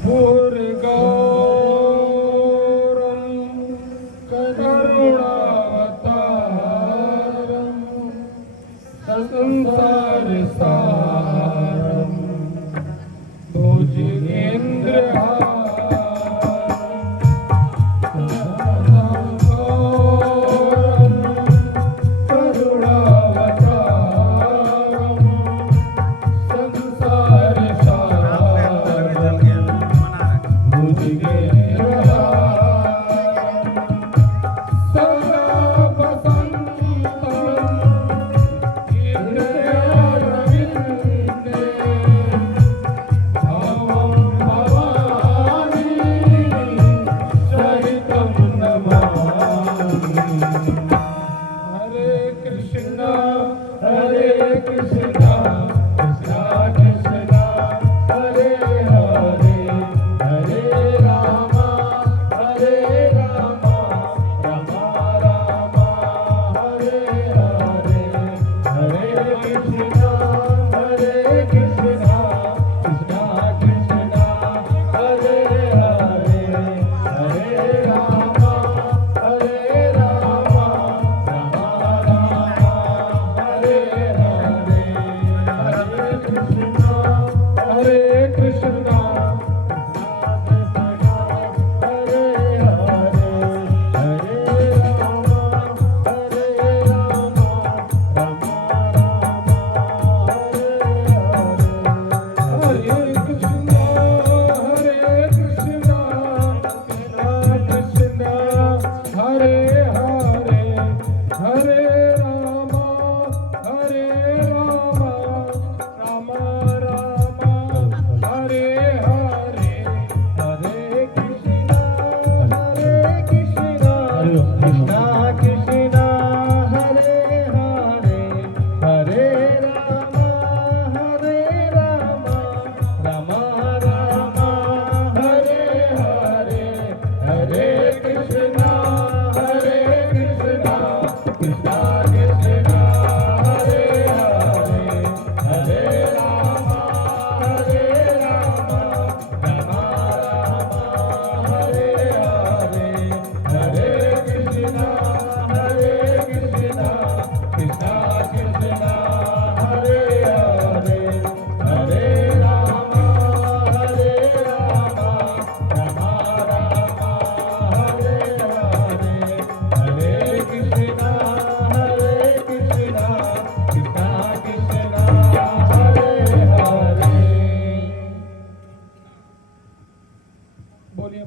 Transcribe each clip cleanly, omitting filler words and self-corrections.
कर्पूरगौरं करुणावतारं संसारसारं भुजगेन्द्रहारं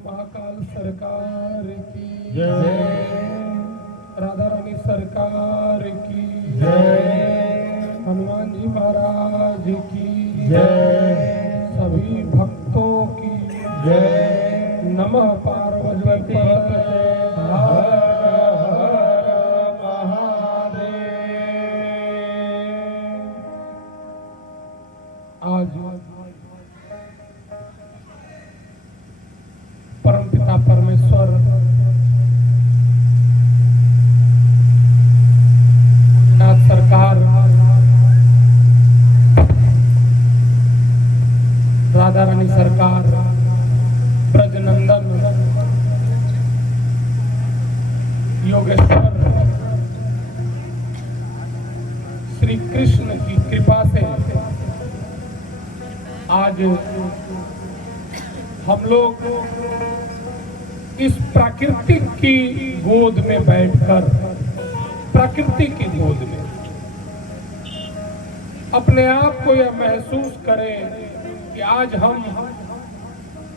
महाकाल सरकार की जय, राधा रानी सरकार की जय, हनुमान जी महाराज की जय, सभी भक्तों की जय। नमः पार्वती पतये हर हर महादेव। आज परमपिता परमेश्वर नाथ सरकार राधा रानी सरकार ब्रजनंदन योगेश्वर श्री कृष्ण की कृपा से आज हम लोग इस प्रकृति की गोद में बैठकर प्रकृति की गोद में अपने आप को यह महसूस करें कि आज हम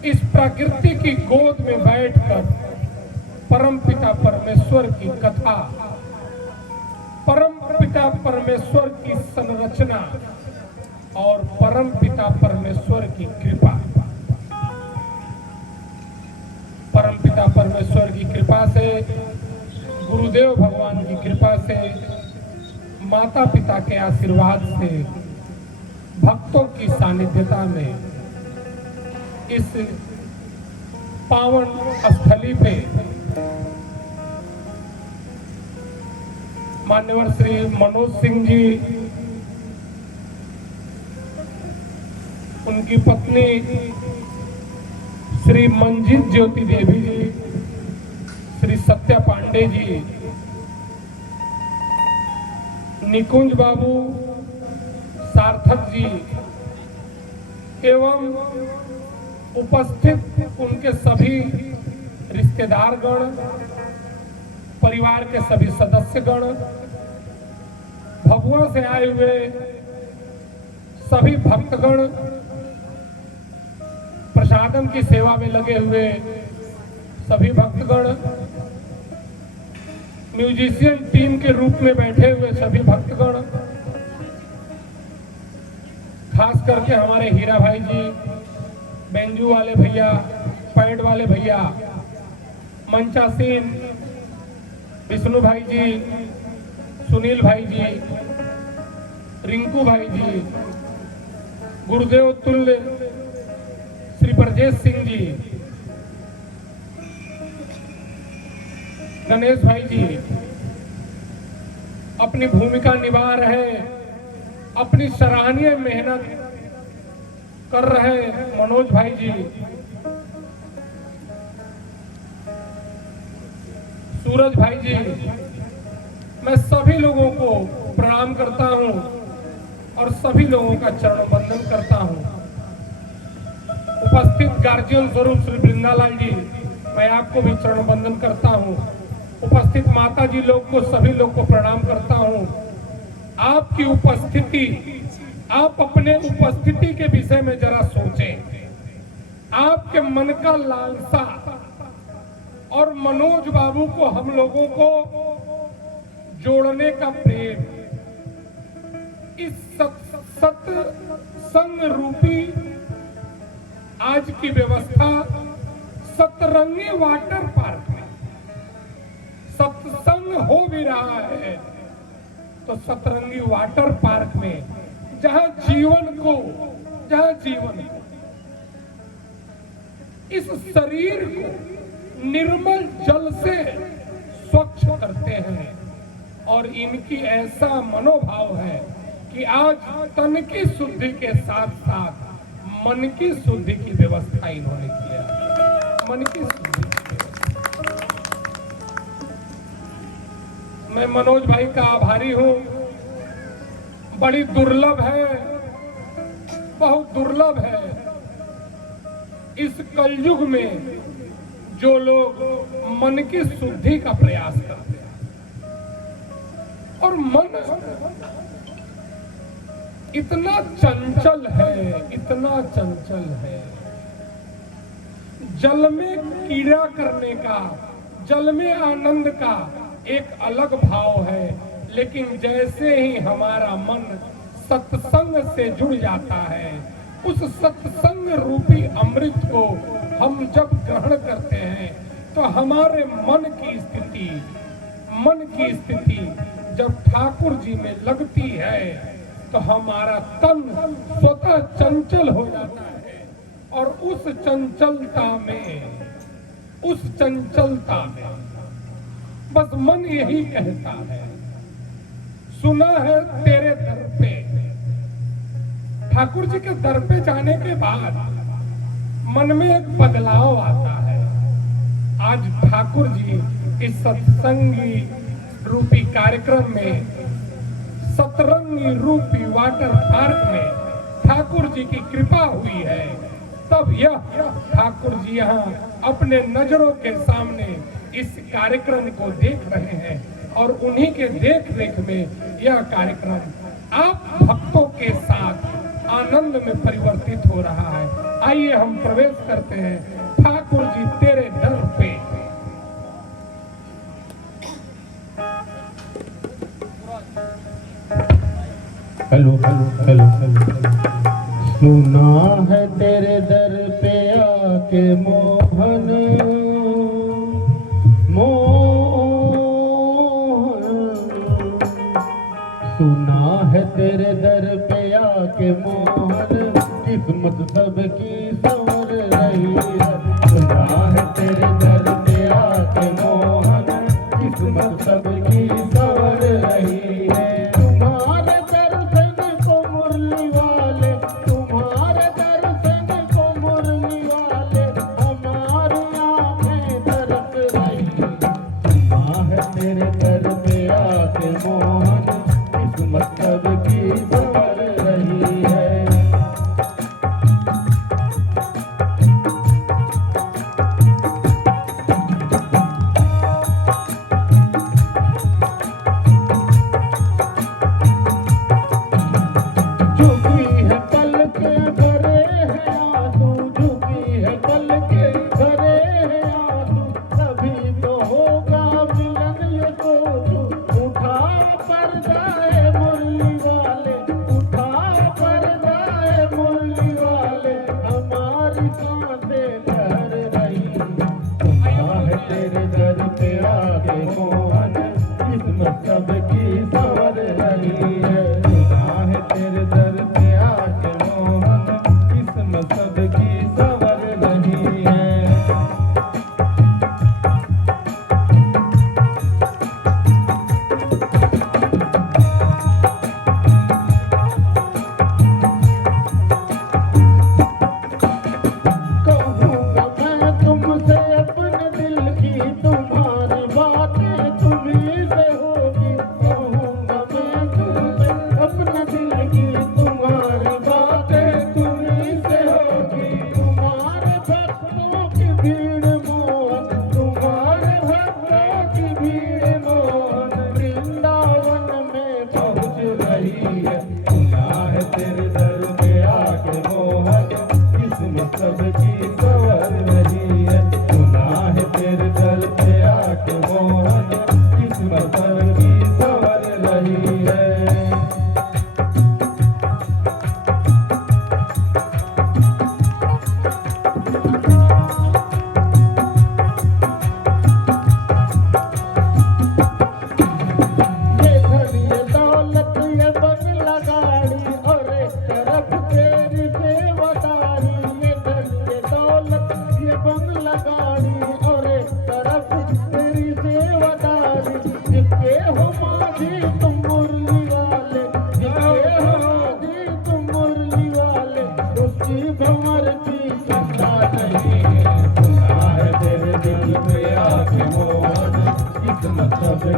इस प्रकृति की गोद में बैठकर परमपिता परमेश्वर की कथा, परमपिता परमेश्वर की संरचना और परमपिता परमेश्वर की कृपा, परमपिता परमेश्वर की कृपा से, गुरुदेव भगवान की कृपा से, माता पिता के आशीर्वाद से, भक्तों की सानिध्यता में इस पावन स्थली पे मान्यवर श्री मनोज सिंह जी, उनकी पत्नी श्री मंजीत ज्योति देवी जी, श्री सत्या पांडे जी, निकुंज बाबू, सार्थक जी एवं उपस्थित उनके सभी रिश्तेदारगण, परिवार के सभी सदस्यगण, भभुआ से आए हुए सभी भक्तगण, प्रसादम की सेवा में लगे हुए सभी भक्तगण, म्यूजिशियन टीम के रूप में बैठे हुए सभी भक्तगण, खास करके हमारे हीरा भाई जी, बेंजू वाले भैया, पैड वाले भैया, मंचासीन, विष्णु भाई जी, सुनील भाई जी, रिंकू भाई जी, गुरुदेव तुल्य श्री ब्रजेश सिंह जी, गणेश भाई जी अपनी भूमिका निभा रहे, अपनी सराहनीय मेहनत कर रहे मनोज भाई जी, सूरज भाई जी, मैं सभी लोगों को प्रणाम करता हूं और सभी लोगों का चरण वंदन करता हूं। उपस्थित गार्जियन स्वरूप श्री वृंदालाल जी, मैं आपको भी चरण वंदन करता हूं। उपस्थित माता जी लोग को, सभी लोग को प्रणाम करता हूं। आपकी उपस्थिति, आप अपने उपस्थिति के विषय में जरा सोचें। आपके मन का लालसा और मनोज बाबू को, हम लोगों को जोड़ने का प्रेम, इस सत्संग रूपी आज की व्यवस्था सतरंगी वाटर पार्क में सत्संग हो भी रहा है, तो सतरंगी वाटर पार्क में जहां जीवन को, इस शरीर को निर्मल जल से स्वच्छ करते हैं और इनकी ऐसा मनोभाव है कि आज तन की शुद्धि के साथ साथ मन की शुद्धि की व्यवस्था इन्होंने किया। मन की शुद्धि की व्यवस्था। मैं मनोज भाई का आभारी हूं। बड़ी दुर्लभ है, बहुत दुर्लभ है इस कलयुग में जो लोग मन की शुद्धि का प्रयास करते हैं। और मन इतना चंचल है, इतना चंचल है। जल में कीड़ा करने का, जल में आनंद का एक अलग भाव है, लेकिन जैसे ही हमारा मन सत्संग से जुड़ जाता है, उस सत्संग रूपी अमृत को हम जब ग्रहण करते हैं, तो हमारे मन की स्थिति जब ठाकुर जी में लगती है, तो हमारा तन स्वतः चंचल हो जाता है। और उस चंचलता में बस मन यही कहता है, सुना है तेरे दर पे। ठाकुर जी के दर पे जाने के बाद मन में एक बदलाव आता है। आज ठाकुर जी इस सत्संगी रूपी कार्यक्रम में, सतरंगी रूपी वाटर पार्क में ठाकुर जी की कृपा हुई है, तब यह ठाकुर जी यहाँ अपने नजरों के सामने इस कार्यक्रम को देख रहे हैं और उन्हीं के देख रेख में यह कार्यक्रम आप भक्तों के साथ आनंद में परिवर्तित हो रहा है। आइए हम प्रवेश करते हैं ठाकुर जी तेरे दर पे। Hello hello hello hello. सुना है तेरे दर पे आके मोहन, सुना है तेरे दर पे आके मोहन, किस्मत सबकी संवर रही है। सुना है तेरे दर पे आके मोहन, किस्मत सबकी संवर रही है। तुम्हारे दर्शन को मुरली वाले, तुम्हारे दर्शन को मुरली वाले, हम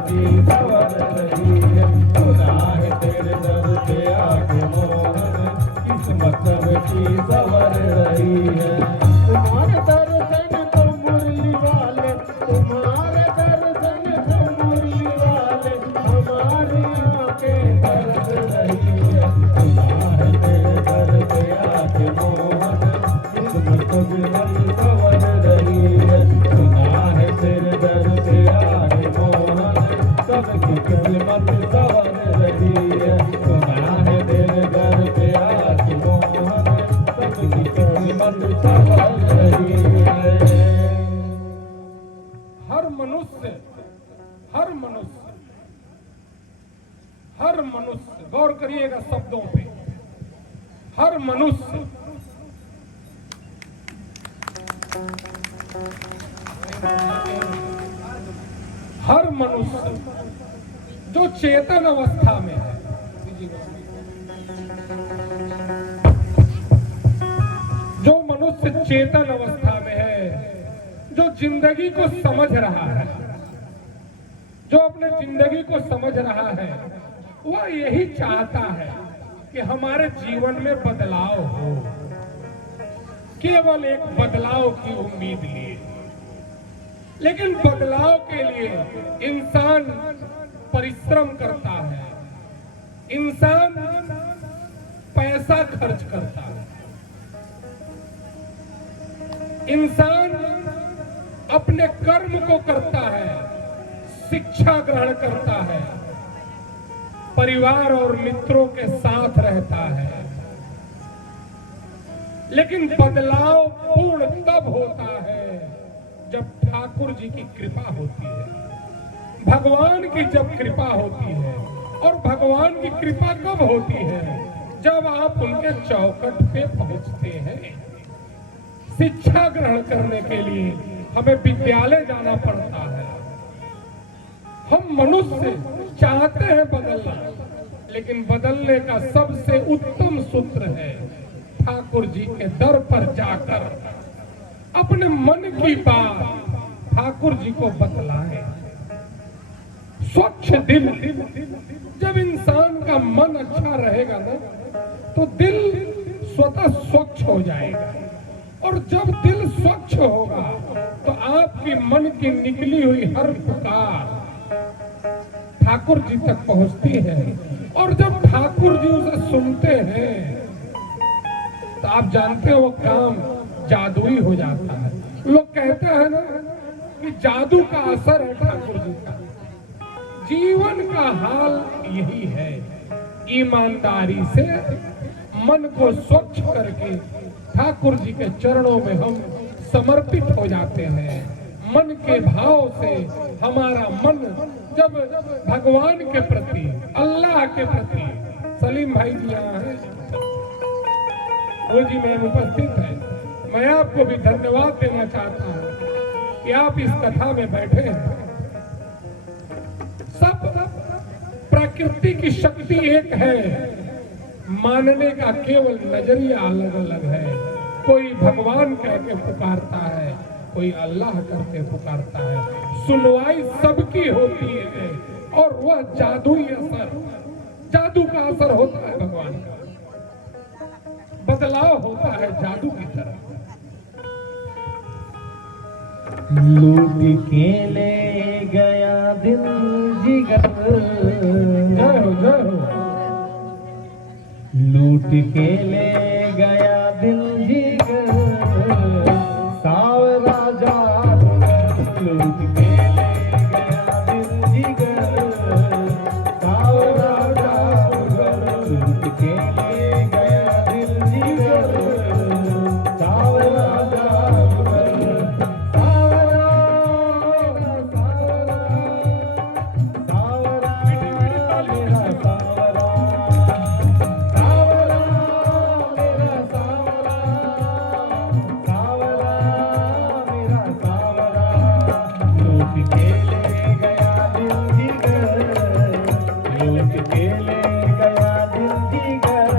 की सवर रही है। खुदा है तेरे दर पे आके मोहन किस्मत सबकी सवर रही है। तुम्हारे दर्शन तो मुरली वाले, तुम्हारे दर्शन तो मुरली वाले, हमारी आंखें तरस रही है। खुदा है तेरे दर पे आके मोहन किस्मत सबकी सवर रही है। खुदा है तेरे दर पे आके मोहन सबकी किस्मत सवर रही है। खुदा है तेरे दर पे आके मोहन सबकी किस्मत सवर रही है। हर मनुष्य गौर करिएगा शब्दों पे, हर मनुष्य जो चेतन अवस्था में है, जो मनुष्य चेतन अवस्था में है, जो जिंदगी को समझ रहा है, जो अपने जिंदगी को समझ रहा है, वह यही चाहता है कि हमारे जीवन में बदलाव हो, केवल एक बदलाव की उम्मीद लिए। लेकिन बदलाव के लिए इंसान परिश्रम करता है, इंसान पैसा खर्च करता है, इंसान अपने कर्म को करता है, शिक्षा ग्रहण करता है, परिवार और मित्रों के साथ रहता है। लेकिन बदलाव पूर्ण तब होता है जब ठाकुर जी की कृपा होती है, भगवान की जब कृपा होती है। और भगवान की कृपा कब होती है? जब आप उनके चौखट पे पहुंचते हैं। शिक्षा ग्रहण करने के लिए हमें विद्यालय जाना पड़ता है। हम मनुष्य चाहते हैं बदलना, लेकिन बदलने का सबसे उत्तम सूत्र है ठाकुर जी के दर पर जाकर अपने मन की बात ठाकुर जी को बतलाएं। स्वच्छ दिल, जब इंसान का मन अच्छा रहेगा ना, तो दिल स्वतः स्वच्छ हो जाएगा। और जब दिल स्वच्छ होगा तो आपकी मन की निकली हुई हर पुकार ठाकुर जी तक पहुंचती है। और जब ठाकुर जी उसे सुनते हैं तो आप जानते हो वो काम जादुई हो जाता है। लोग कहते हैं ना कि जादू का असर है ठाकुर जी का। जीवन का हाल यही है, ईमानदारी से मन को स्वच्छ करके ठाकुर जी के चरणों में हम समर्पित हो जाते हैं। मन के भाव से हमारा मन जब भगवान के प्रति, अल्लाह के प्रति, सलीम भाई जी यहाँ हैं, वो जी में उपस्थित है, मैं आपको भी धन्यवाद देना चाहता हूँ कि आप इस कथा में बैठे हैं। सब प्रकृति की शक्ति एक है, मानने का केवल नजरिया अलग अलग है। कोई भगवान कह के पुकारता है, कोई अल्लाह करके पुकारता है। सुनवाई सबकी होती है और वह जादुई असर, जादू का असर होता है भगवान का। बदलाव होता है जादू की तरह। लूट के ले गया दिल जिगर, जय हो जय हो। लूट के ले गया दिल जिगर, सावरा जादूगर। लूट के ले गया दिल जिगर, सावरा जादूगर। लूट के ले गया दिल जिगर, सावरा जादूगर। सावरा सावरा सावरा मेरा सावरा, सावरा मेरा सावरा, सावरा मेरा सावरा। लूट के ले गया दिल जिगर, लूट के ले गया दिल जिगर,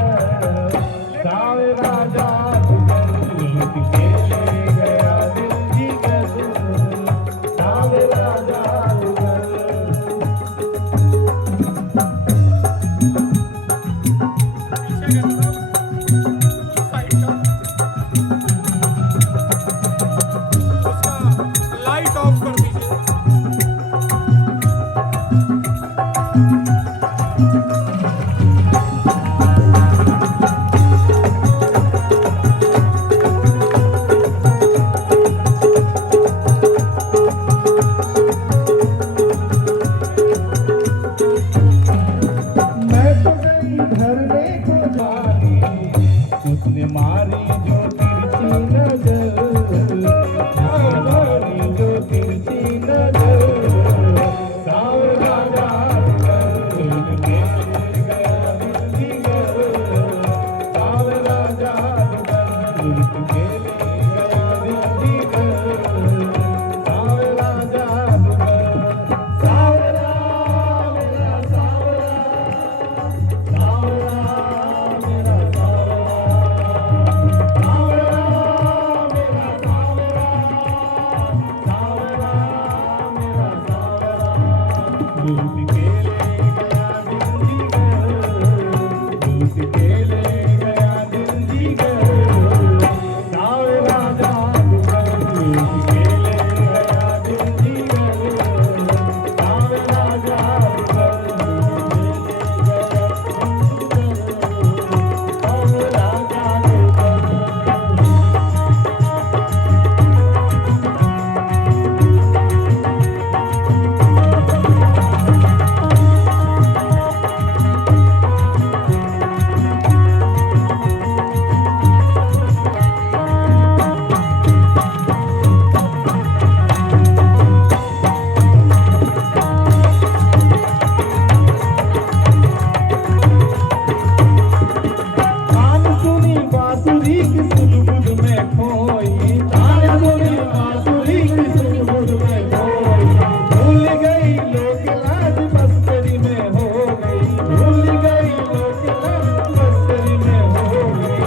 बांसुरी की सुध-बुध में खोई, ताने सुनी बांसुरी की सुध-बुध में खोई। भूल गई लोक लाज बस्तरी में हो गई, भूल गई लोक लाज बस्तरी में हो गई।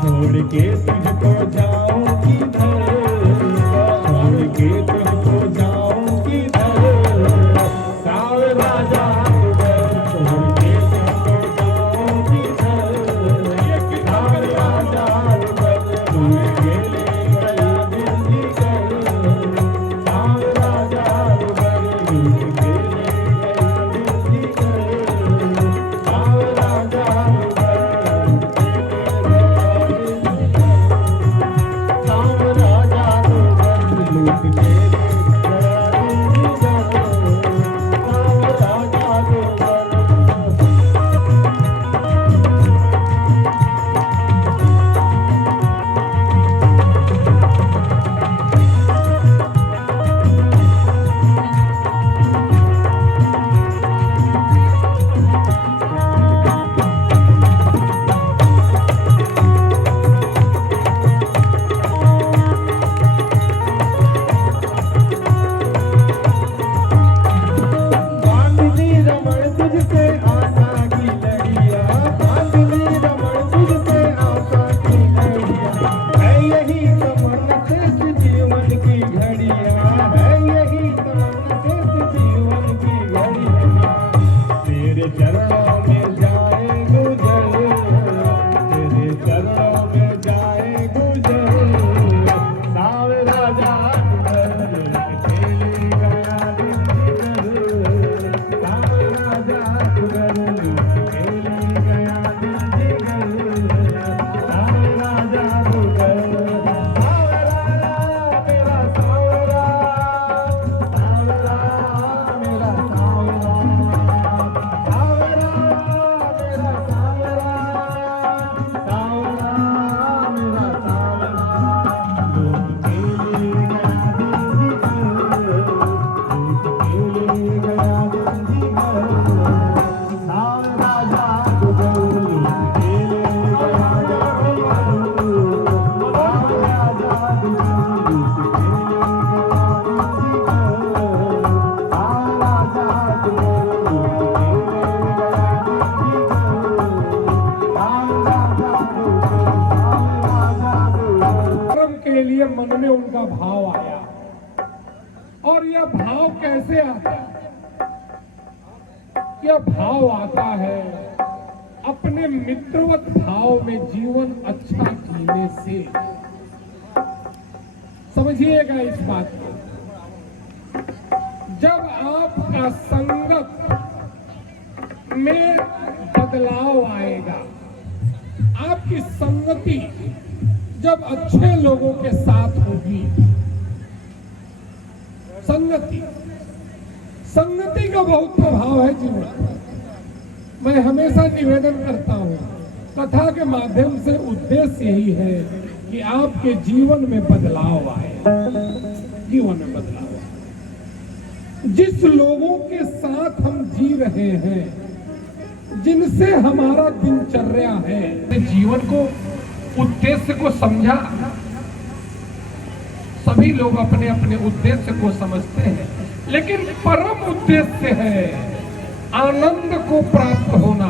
छोड़ के तुझको जाऊं किधर, छोड़ के तुझको जाऊं किधर, सावरा जादूगर छोड़ के तुझको जाऊं किधर, सावरा जादूगर तूने गेले गया जिंदगी कर, सावरा जादूगर तूने गेले गया जिंदगी कर, सावरा जादूगर सावरा जादूगर लूट के गया जिंदगी कर, सावरा जादूगर। बांधली रमण तुझसे आशा की लड़िया, बांधली रमण तुझसे आशा की लड़िया, है यही तमन्ना शेष जीवन की घड़िया, है यही तमन्ना शेष जीवन की घड़िया। तेरे चरणों में जाए गुजर, तेरे चरणों में जाए गुजर, सावरा जादूगर खेले गया जिंदगी कर, सावरा जादूगर खेले गया जिंदगी कर, सावरा जादूगर। सावरा मेरा सावरा, सावरा मेरा सावरा, सावरा मेरा सावरा, सावरा मेरा सावरा, लोग खेले गया जिंदगी कर, लोग खेले गया जिंदगी कर, सावरा जादूगर लोग खेले गया जिंदगी कर, सावरा जादूगर लोग खेले गया जिंदगी कर, सावरा जादूगर लोग खेले गया जिंदगी कर, सावरा जादूगर, सावरा जादूगर। कर्म के लिए मन में उनका भाव आया। और यह भाव कैसे आता है? यह भाव आता है अपने मित्रवत भाव में जीवन अच्छा जीने से। समझिएगा इस बात को। जब आपका संगत में बदलाव आएगा, आपकी संगति जब अच्छे लोगों के साथ होगी, संगति का बहुत प्रभाव है जीवन पर। मैं हमेशा निवेदन करता हूँ, कथा के माध्यम से उद्देश्य यही है कि आपके जीवन में बदलाव आए, जीवन में बदलाव आए। जिस लोगों के साथ हम जी रहे हैं, जिनसे हमारा दिनचर्या है, जीवन को उद्देश्य को समझा। सभी लोग अपने अपने उद्देश्य को समझते हैं, लेकिन परम उद्देश्य है आनंद को प्राप्त होना।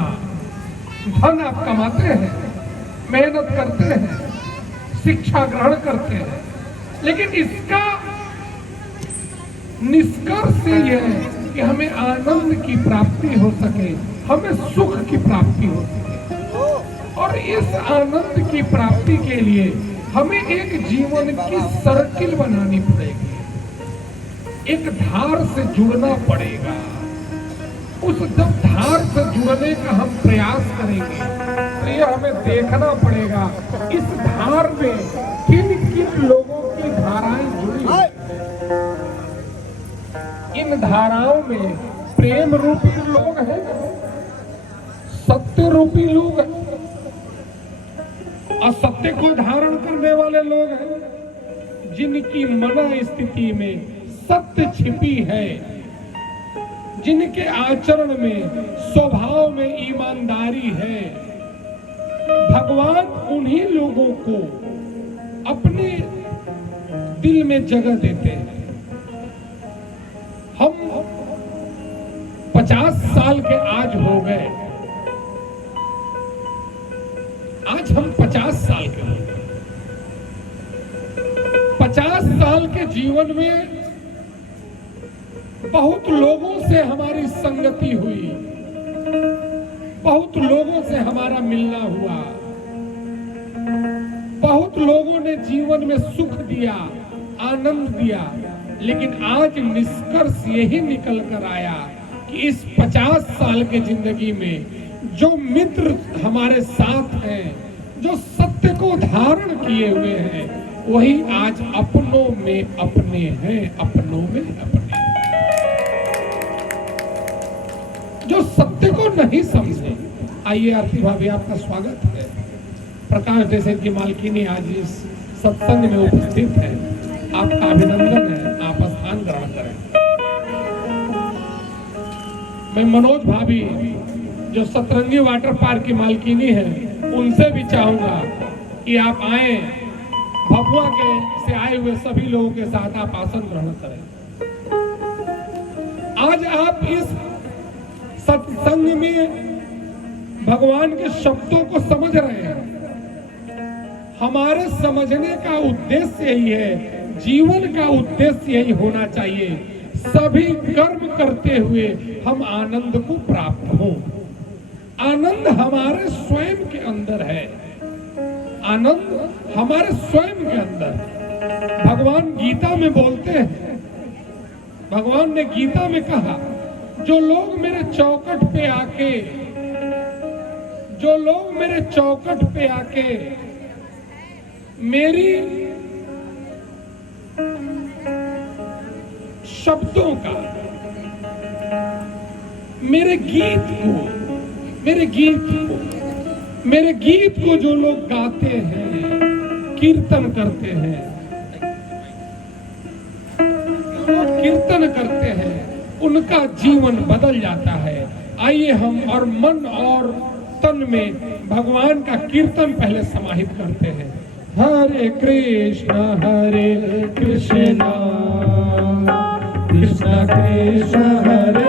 धन आप कमाते हैं, मेहनत करते हैं, शिक्षा ग्रहण करते हैं, लेकिन इसका निष्कर्ष ये है कि हमें आनंद की प्राप्ति हो सके, हमें सुख की प्राप्ति हो सके। और इस आनंद की प्राप्ति के लिए हमें एक जीवन की सर्किल बनानी पड़ेगी, एक धार से जुड़ना पड़ेगा। उस जब धार से जुड़ने का हम प्रयास करेंगे तो ये हमें देखना पड़ेगा इस धार में किन किन लोगों की धाराएं जुड़ी हैं। इन धाराओं में प्रेम रूपी लोग हैं, सत्य रूपी लोग हैं, असत्य को धारण करने वाले लोग हैं, जिनकी मना स्थिति में सत्य छिपी है, जिनके आचरण में स्वभाव में ईमानदारी है। भगवान उन्हीं लोगों को अपने दिल में जगह देते हैं। हम 50 साल के आज हो गए, आज हम 50 साल के हो गए। 50 साल के जीवन में बहुत लोगों से हमारी संगति हुई, बहुत लोगों से हमारा मिलना हुआ, बहुत लोगों ने जीवन में सुख दिया, आनंद दिया, लेकिन आज निष्कर्ष यही निकल कर आया कि इस 50 साल के जिंदगी में जो मित्र हमारे साथ हैं, जो सत्य को धारण किए हुए हैं, वही आज अपनों में अपने हैं, अपनों में अपने। जो सत्य को नहीं समझे, आइए आरती भाभी आपका स्वागत है। प्रकाश देसाई की मालकिनी आज इस सत्संग में उपस्थित है, आपका अभिनंदन है, आप स्थान ग्रहण करें। मैं मनोज भाभी जो सतरंगी वाटर पार्क की मालकिनी है, उनसे भी चाहूंगा कि आप आए, भभुआ के से आए हुए सभी लोगों के साथ आप आसन ग्रहण करें। आज आप इस सत्संग में भगवान के शब्दों को समझ रहे हैं। हमारे समझने का उद्देश्य यही है, जीवन का उद्देश्य यही होना चाहिए, सभी कर्म करते हुए हम आनंद को प्राप्त हों। आनंद हमारे स्वयं के अंदर है, आनंद हमारे स्वयं के अंदर। भगवान गीता में बोलते हैं, भगवान ने गीता में कहा, जो लोग मेरे चौखट पे आके, जो लोग मेरे चौखट पे आके मेरी शब्दों का, मेरे गीत को जो लोग गाते हैं, कीर्तन करते हैं, कीर्तन करते हैं, उनका जीवन बदल जाता है। आइए हम और मन और तन में भगवान का कीर्तन पहले समाहित करते हैं। हरे कृष्ण कृष्ण कृष्ण हरे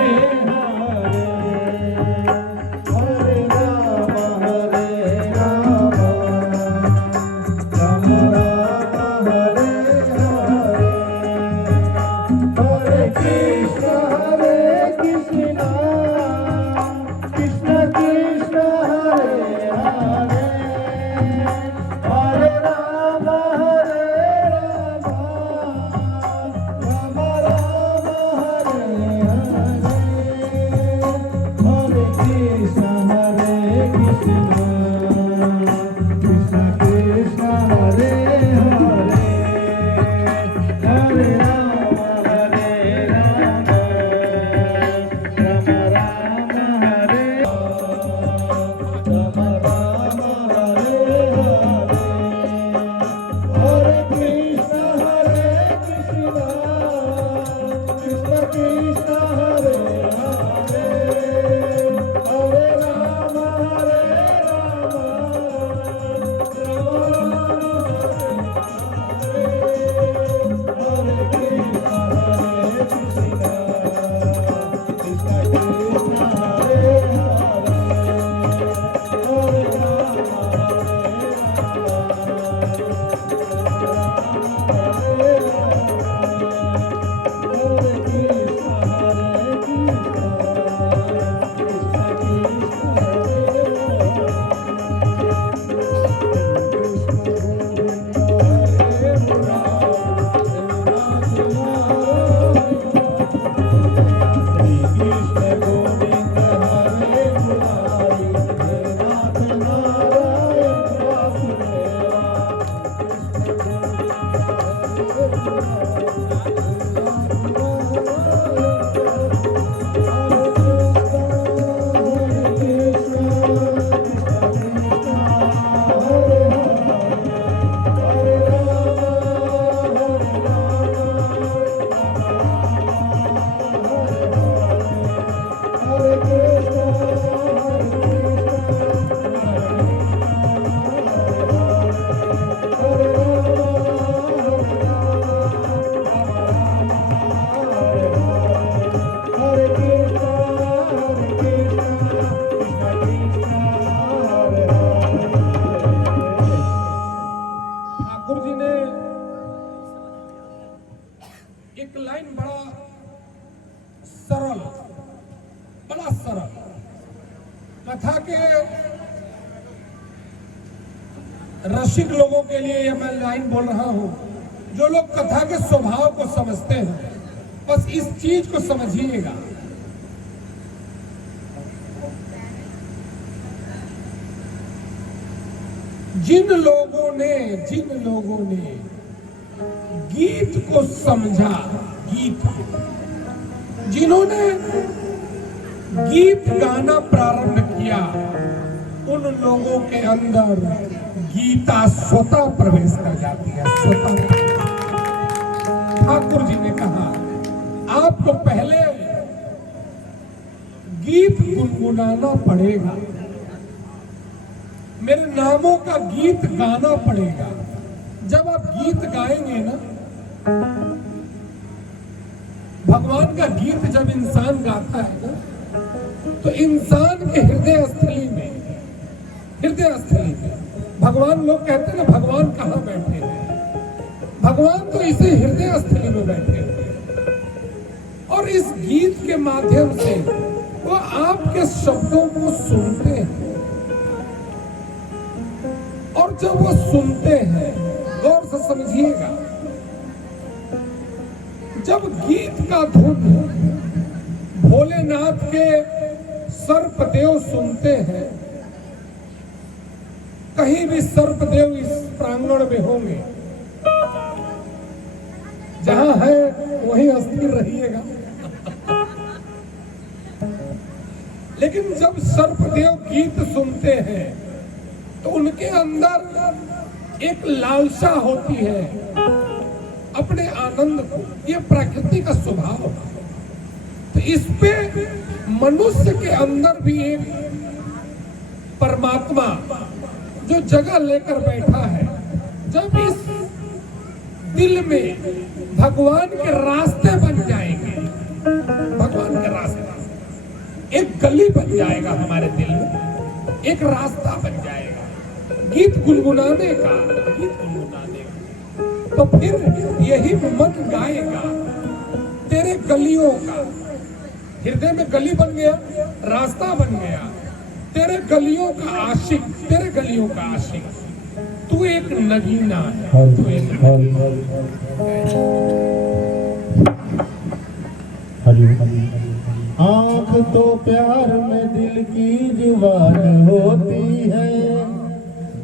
रसिक लोगों के लिए यह मैं लाइन बोल रहा हूं, जो लोग कथा के स्वभाव को समझते हैं, बस इस चीज को समझिएगा। जिन लोगों ने गीत को समझा, जिन्होंने गीत गाना प्रारंभ किया, उन लोगों के अंदर गीता स्वतः प्रवेश कर जाती है, स्वतः। ठाकुर जी ने कहा, आपको पहले गीत गुनगुनाना पड़ेगा, मेरे नामों का गीत गाना पड़ेगा। जब आप गीत गाएंगे ना, भगवान का गीत जब इंसान गाता है ना, तो इंसान के हृदय स्थली में भगवान, लोग कहते हैं ना भगवान कहाँ बैठे हैं, भगवान तो इसी हृदय स्थली में बैठे हैं। और इस गीत के माध्यम से वो आपके शब्दों को सुनते हैं, और जब वो सुनते हैं, गौर से समझिएगा, जब गीत का धुन भोलेनाथ के सर्पदेव सुनते हैं, कहीं भी सर्पदेव इस प्रांगण में होंगे, जहां है वहीं अस्थिर रहिएगा। लेकिन जब सर्पदेव गीत सुनते हैं तो उनके अंदर एक लालसा होती है अपने आनंद को, ये प्रकृति का स्वभाव है। तो इस पे मनुष्य के अंदर भी एक परमात्मा जो जगह लेकर बैठा है, जब इस दिल में भगवान के रास्ते बन जाएंगे, भगवान के रास्ते, एक गली बन जाएगा हमारे दिल में, एक रास्ता बन जाएगा गीत गुनगुनाने का, तो फिर यही मन गाएगा तेरे गलियों का। हृदय में गली बन गया, रास्ता बन गया, तेरे गलियों का आशिक, तेरे गलियों का आशिक, तू एक नगीना है, तू एक आँख तो प्यार में दिल की जुबान होती है,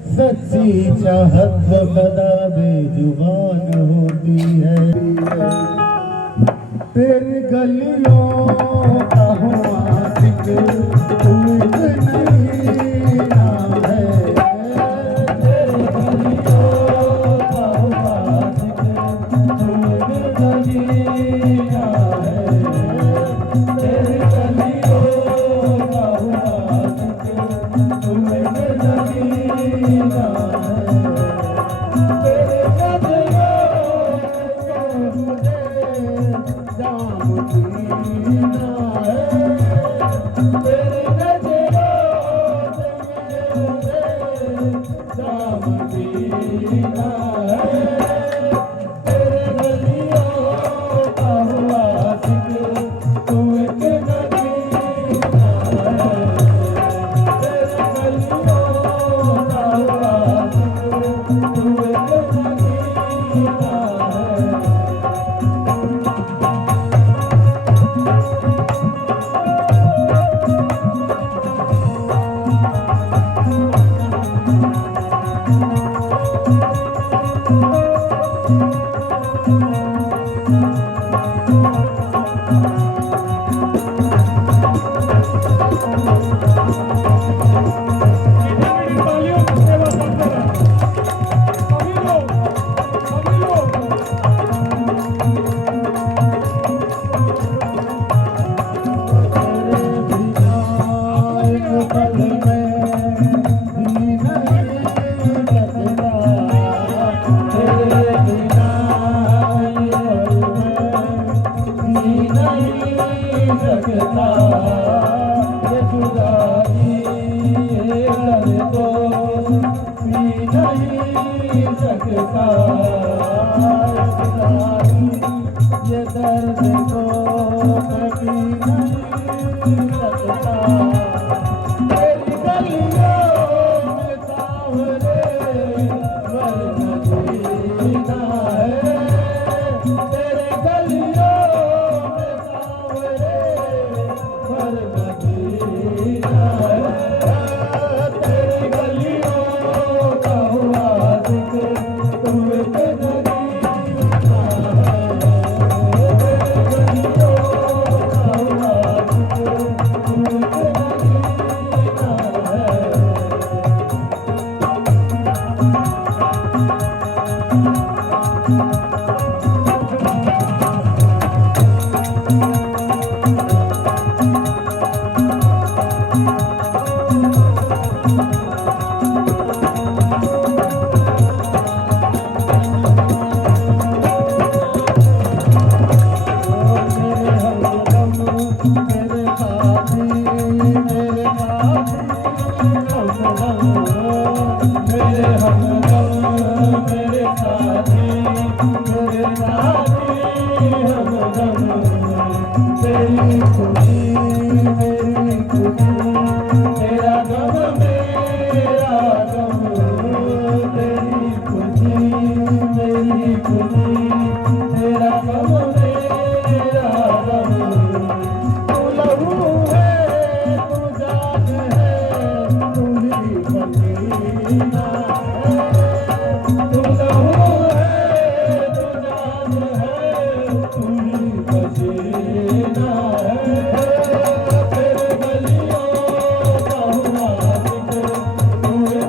सच्ची चाहत बता बेजुबान होती है। तेरी गलियों का हूँ आशिक, तू एक नगीना है। तेरी गलियों का हूँ आशिक, तू एक नगीना है। तेरी गलियों का हूँ आशिक, तू एक नगीना है। तेरे गलियों को मुझे जाम जीना है। तेरे गलियों से मुझे जाम जीना है। तेरे गलियों का हुआ आशिक, तू एक नगीना है। तेरे गलियों का हुआ आशिक, तू एक नगीना है। ये दर्द को कभी नहीं सकता। तेरी गलियों में सांवरे मेरे हमदम मेरे साथी हमदम तेरी खुशी मेरी खुशी तेरा गम मेरा गम तेरी खुशी मेरी खुशी तेरा गम मेरा गम तू लहू है तू जान है तू ही पसीना है तू लहू है तू जान है तू ही पसीना है तेरे गलियों का हुआ जिक्र तू एक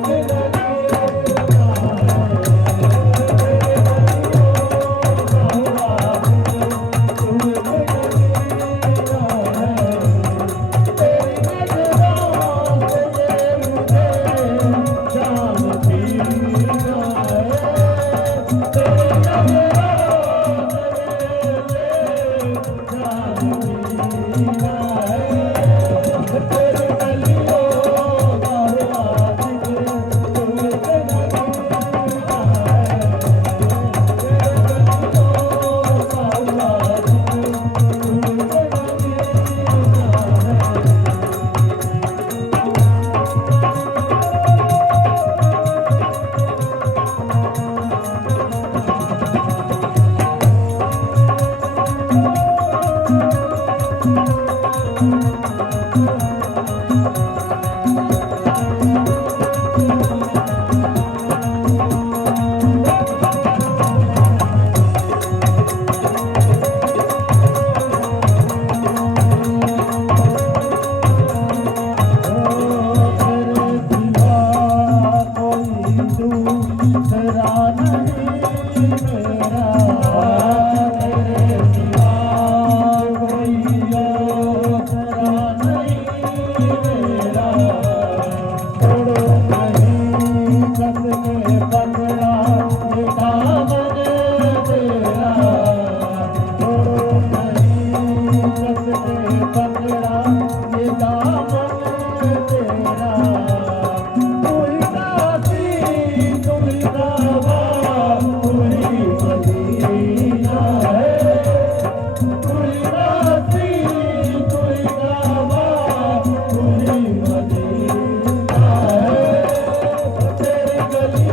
गलीना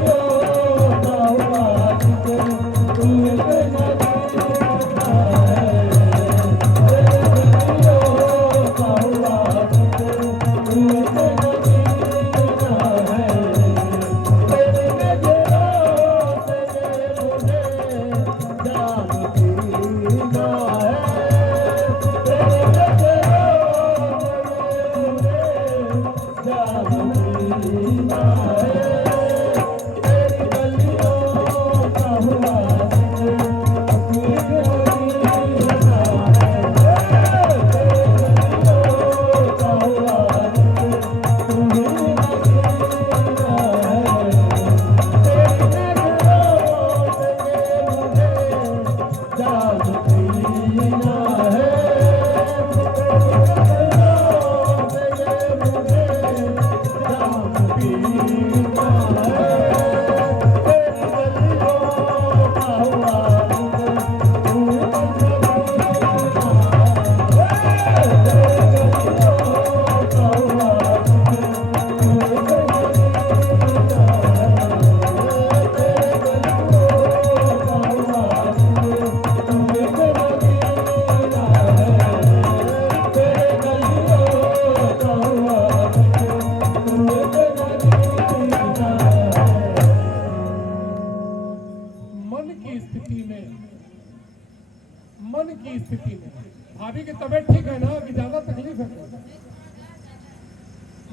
भाभी की तबीयत ठीक है ना कि ज्यादा तकलीफ है?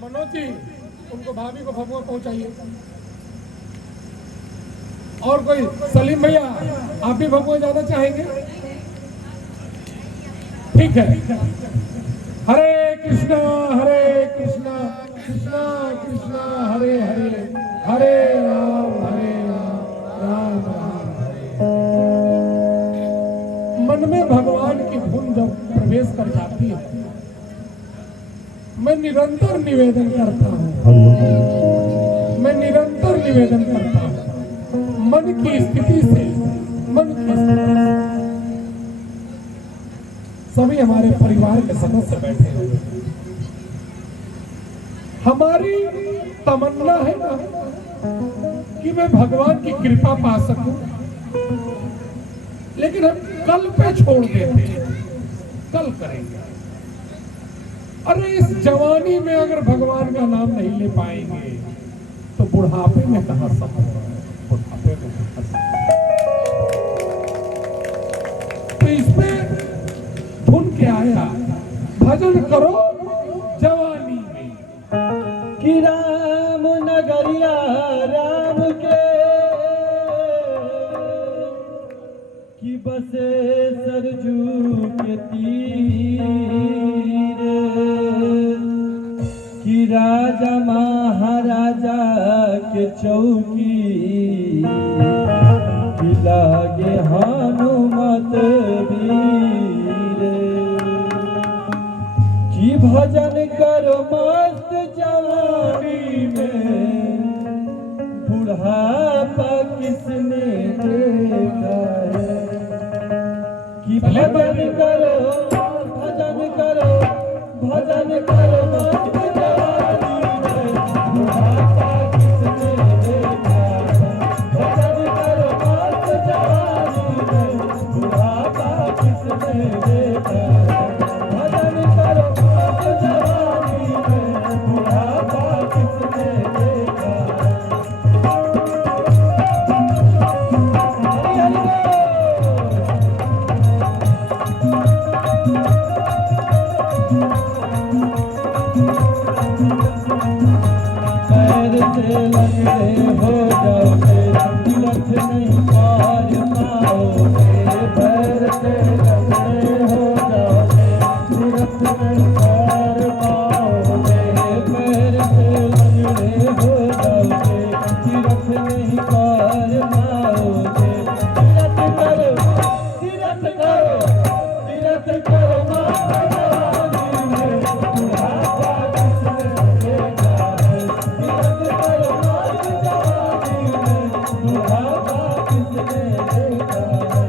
मनोज जी उनको भाभी को भगवा पहुंचाइए। और कोई सलीम भैया आप भी भगवा ज्यादा चाहेंगे? ठीक है। हरे कृष्णा कृष्णा कृष्णा हरे हरे हरे राम राम राम हरे। मन में भगवान की धुन जब प्रवेश कर जाती है, मैं निरंतर निवेदन करता हूँ, मैं निरंतर निवेदन करता हूं, मन की स्थिति से, मन की स्थिति से सभी हमारे परिवार के सदस्य बैठे हुए, हमारी तमन्ना है ना कि मैं भगवान की कृपा पा सकूं, लेकिन हम कल पे छोड़ देते हैं, कल करेंगे। अरे इस जवानी में अगर भगवान का नाम नहीं ले पाएंगे तो बुढ़ापे में कहां सफल होगा, बुढ़ापे में कहां सफल। तो इसमें धुन के आया, भजन करो जवानी में कि राम नगरिया राम के कि बसे सरजू के तीर कि राजा महाराजा के चौकी कि लागे हनुमत वीर कि भजन करो मस्त जवानी में बुढ़ापा किसने देखा है कि भजन करो भजन करो भजन करो मस्त जवानी में बुढ़ापा किसने देखा है भजन करो मस्त जवानी में बुढ़ापा किसने देखा है भजन करो मस्त जवानी में बुढ़ापा किसने देखा है। पैर से लगड़े हो जाओगे तीरथ नहीं पार पाओगे पैर से लगड़े हो जाओगे तीरथ नहीं पार पाओगे पैर से लगड़े हो जाओगे तीरथ नहीं पार पाओगे तीरथ करो तीरथ करो तीरथ करो माता जवानी में बुढ़ापा किसने देखा है तीरथ करो माता जवानी में बुढ़ापा किसने देखा है।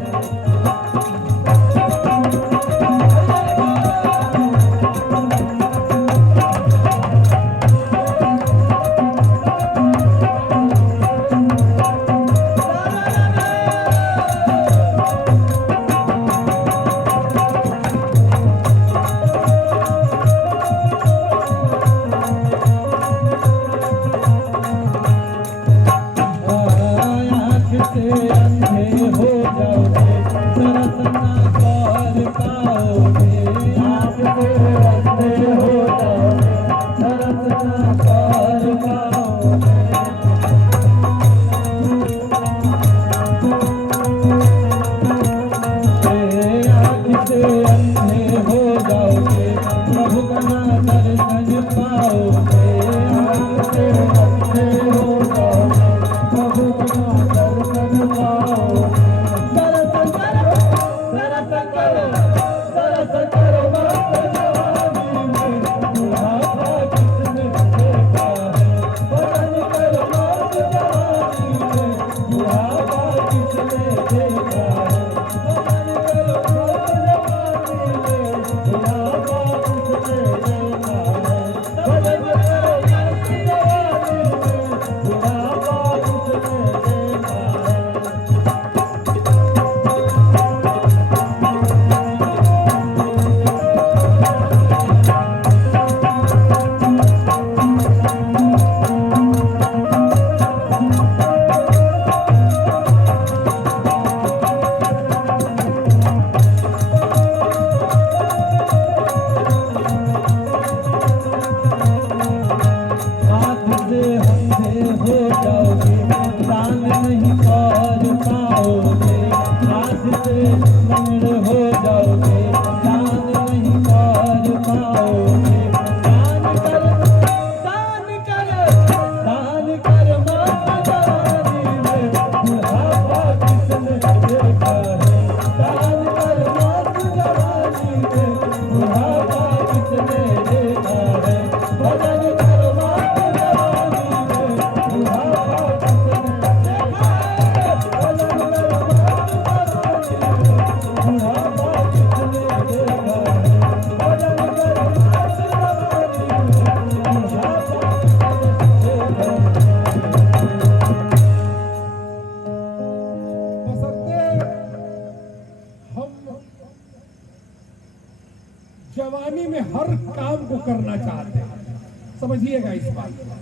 जवानी में हर काम को करना चाहते हैं, समझिएगा इस बात को।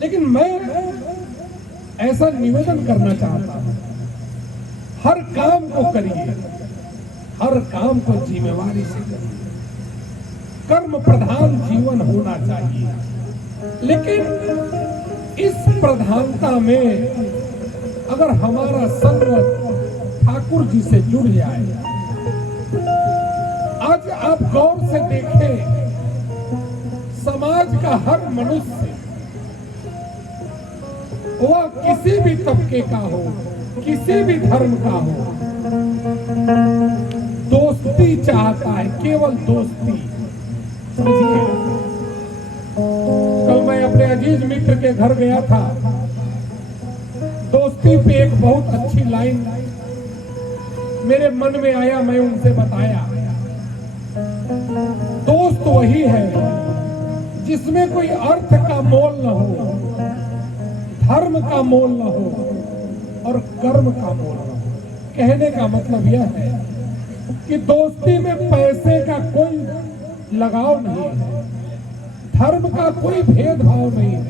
लेकिन मैं ऐसा निवेदन करना चाहता हूं, हर काम को करिए, हर काम को जिम्मेवारी से करिए, कर्म प्रधान जीवन होना चाहिए। लेकिन इस प्रधानता में अगर हमारा संगत ठाकुर जी से जुड़ जाए, आज आप गौर से देखें, समाज का हर मनुष्य, वह किसी भी तबके का हो, किसी भी धर्म का हो, दोस्ती चाहता है, केवल दोस्ती। समझिए, कल मैं अपने अजीज मित्र के घर गया था, दोस्ती पे एक बहुत अच्छी लाइन मेरे मन में आया, मैं उनसे बताया, दोस्त वही है जिसमें कोई अर्थ का मोल न हो, धर्म का मोल न हो और कर्म का मोल न हो। कहने का मतलब यह है कि दोस्ती में पैसे का कोई लगाव नहीं है, धर्म का कोई भेदभाव नहीं है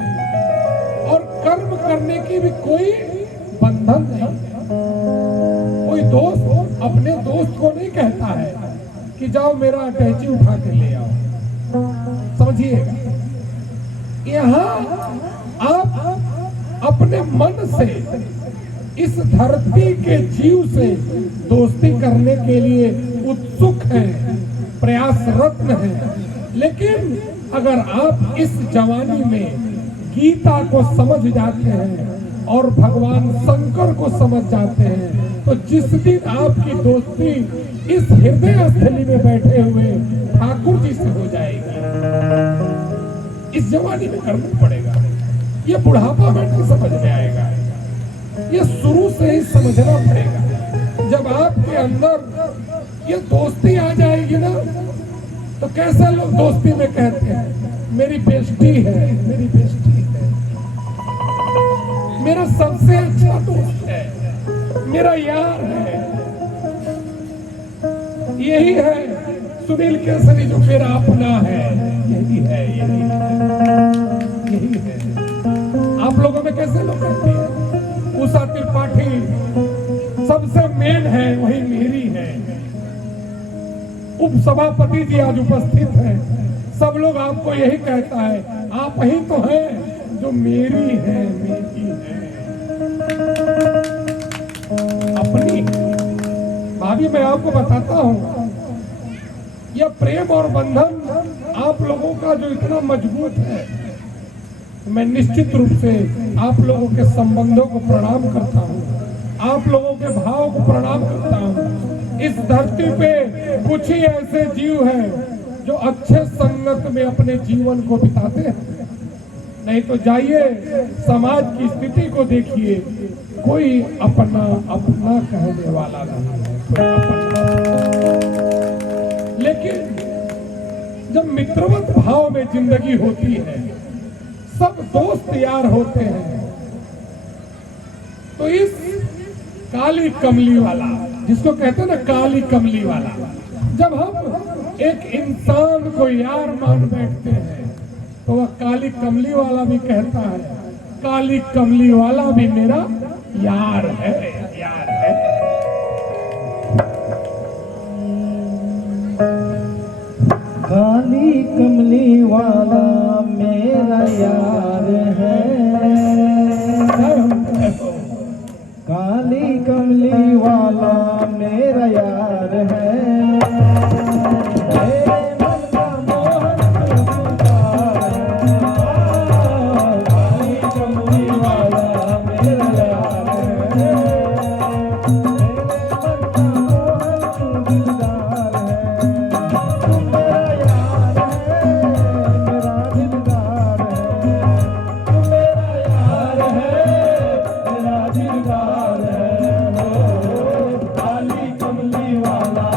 और कर्म करने की भी कोई बंधन नहीं है। कोई दोस्त अपने दोस्त को नहीं कहता है कि जाओ मेरा अटैची उठा के ले आओ, समझिएगा। यहाँ आप अपने मन से इस धरती के जीव से दोस्ती करने के लिए उत्सुक हैं, प्रयासरत हैं। लेकिन अगर आप इस जवानी में गीता को समझ जाते हैं और भगवान शंकर को समझ जाते हैं, तो जिस दिन आपकी दोस्ती इस हृदय स्थली में बैठे हुए ठाकुर जी से हो जाएगी, इस जवानी में करना पड़ेगा। ये बुढ़ापा में नहीं समझ में आएगा, ये शुरू से ही समझना पड़ेगा। जब आपके अंदर ये दोस्ती आ जाएगी ना, तो कैसे लोग दोस्ती में कहते हैं मेरी बेस्टी है, मेरी बेस्टी है, मेरा सबसे अच्छा दोस्त है, मेरा यार है। यही है सुनील केसरी जो मेरा अपना है, यही है, यही है, यही है। आप लोगों में कैसे लोग कहते हैं उषा त्रिपाठी सबसे मेन है, वही मेरी है। उपसभापति जी आज उपस्थित हैं, सब लोग आपको यही कहता है, आप ही तो हैं जो मेरी है, मेरी है, अपनी। भाभी मैं आपको बताता हूं, यह प्रेम और बंधन आप लोगों का जो इतना मजबूत है, मैं निश्चित रूप से आप लोगों के संबंधों को प्रणाम करता हूं, आप लोगों के भाव को प्रणाम करता हूं। इस धरती पे कुछ ही ऐसे जीव हैं जो अच्छे संगत में अपने जीवन को बिताते हैं। नहीं तो जाइए समाज की स्थिति को देखिए, कोई अपना अपना कहने वाला नहीं है, कोई अपना। लेकिन जब मित्रवत भाव में जिंदगी होती है, सब दोस्त यार होते हैं, तो इस काली कमली वाला, जिसको कहते हैं ना काली कमली वाला, जब हम एक इंसान को यार मान बैठते हैं, तो वह काली कमली वाला भी कहता है काली कमली वाला भी मेरा यार है, यार है। काली कमली वाला मेरा यार है, काली कमली वाला मेरा यार है, मेरे मन का मोहन तुझदार है, काली कमली वाला मेरा यार है, मेरे मन का मोहन तुझदार है, तू मेरा यार है, मेरा दिलदार है, तू मेरा यार है, मेरा दिलदार है, काली कमली वाला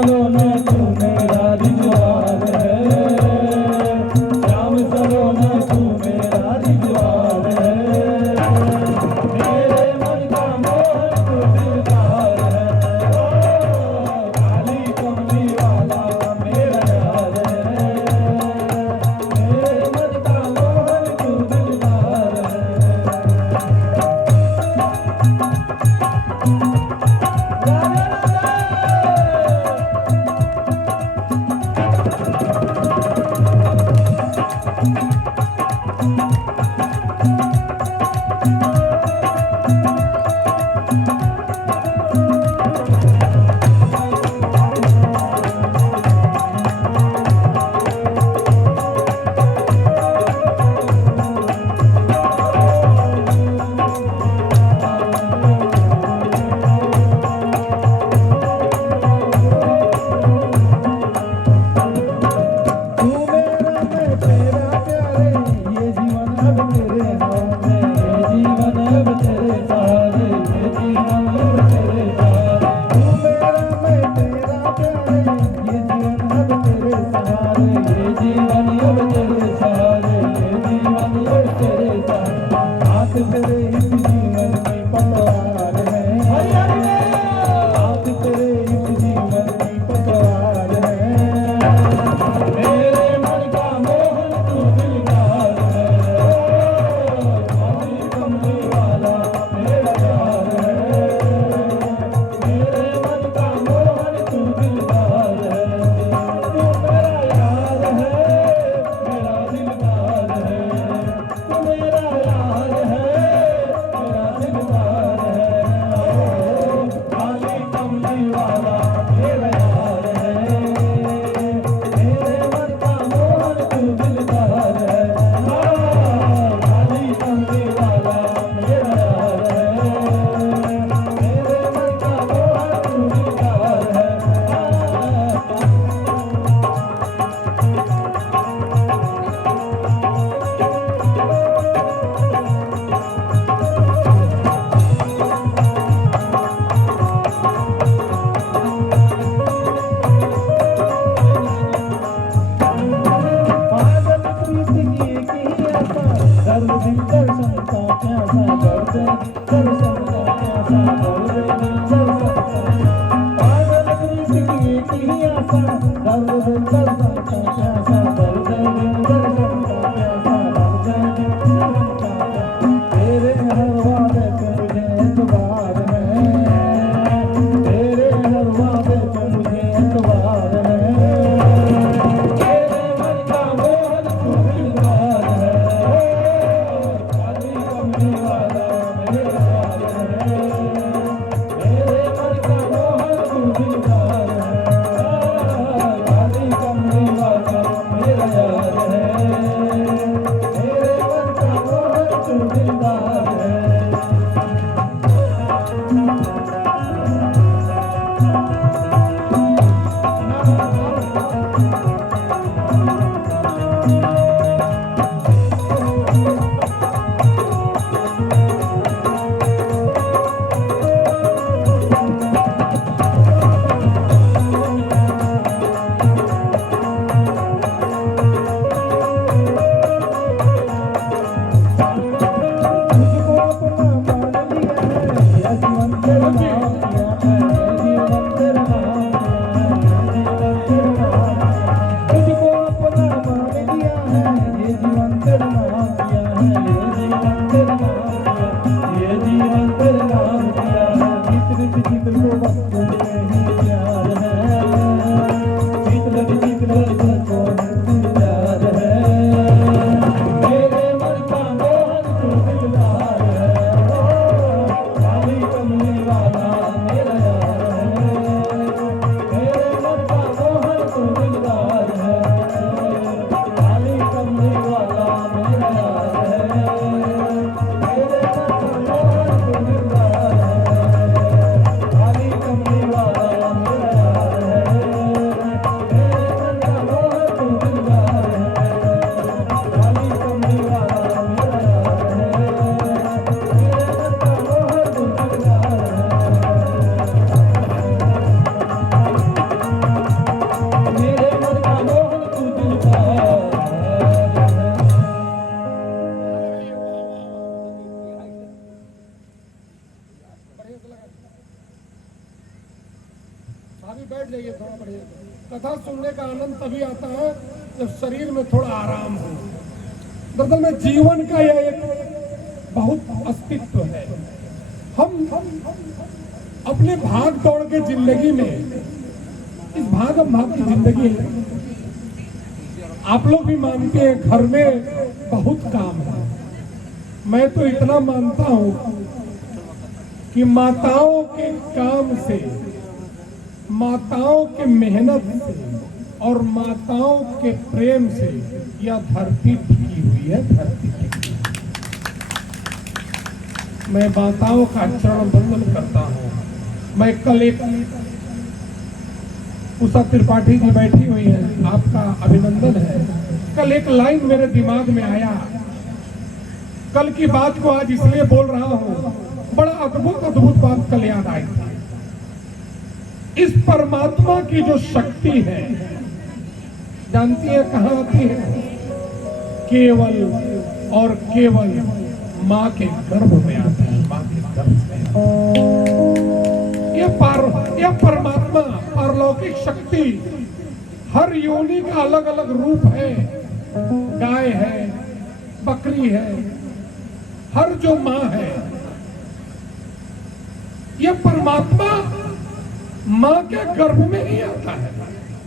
सलोना तू मेरा रिजवान है, श्याम सलोना तू मेरा रिजवान है, मेरे मन का मोहन तू दिलदार है, ओ काली कमली वाला मेरा यार है, मेरे मन का मोहन तू दिलदार है। बैठ जाइए थोड़ा बढ़िया। कथा सुनने का आनंद तभी आता है जब शरीर में थोड़ा आराम हो। दरअसल में जीवन का यह एक बहुत अस्तित्व है। हम अपने भाग दौड़ के जिंदगी में, इस भागम भाग की जिंदगी है, आप लोग भी मानते हैं घर में बहुत काम है। मैं तो इतना मानता हूं कि माताओं के काम से, माताओं के मेहनत से और माताओं के प्रेम से यह धरती टिकी हुई है। धरती टिकी। मैं माताओं का चरण वंदन करता हूं। मैं कल एक उषा त्रिपाठी जी बैठी हुई हैं, आपका अभिनंदन है। कल एक लाइन मेरे दिमाग में आया, कल की बात को आज इसलिए बोल रहा हूं, बड़ा अद्भुत अद्भुत बात कल याद आई थी। इस परमात्मा की जो शक्ति है, जानती है कहां आती है? केवल और केवल मां के गर्भ में आती है। मां के गर्भ में यह परमात्मा, पारलौकिक शक्ति, हर योनि का अलग अलग रूप है। गाय है, बकरी है, हर जो मां है, यह परमात्मा मां के गर्भ में ही आता है,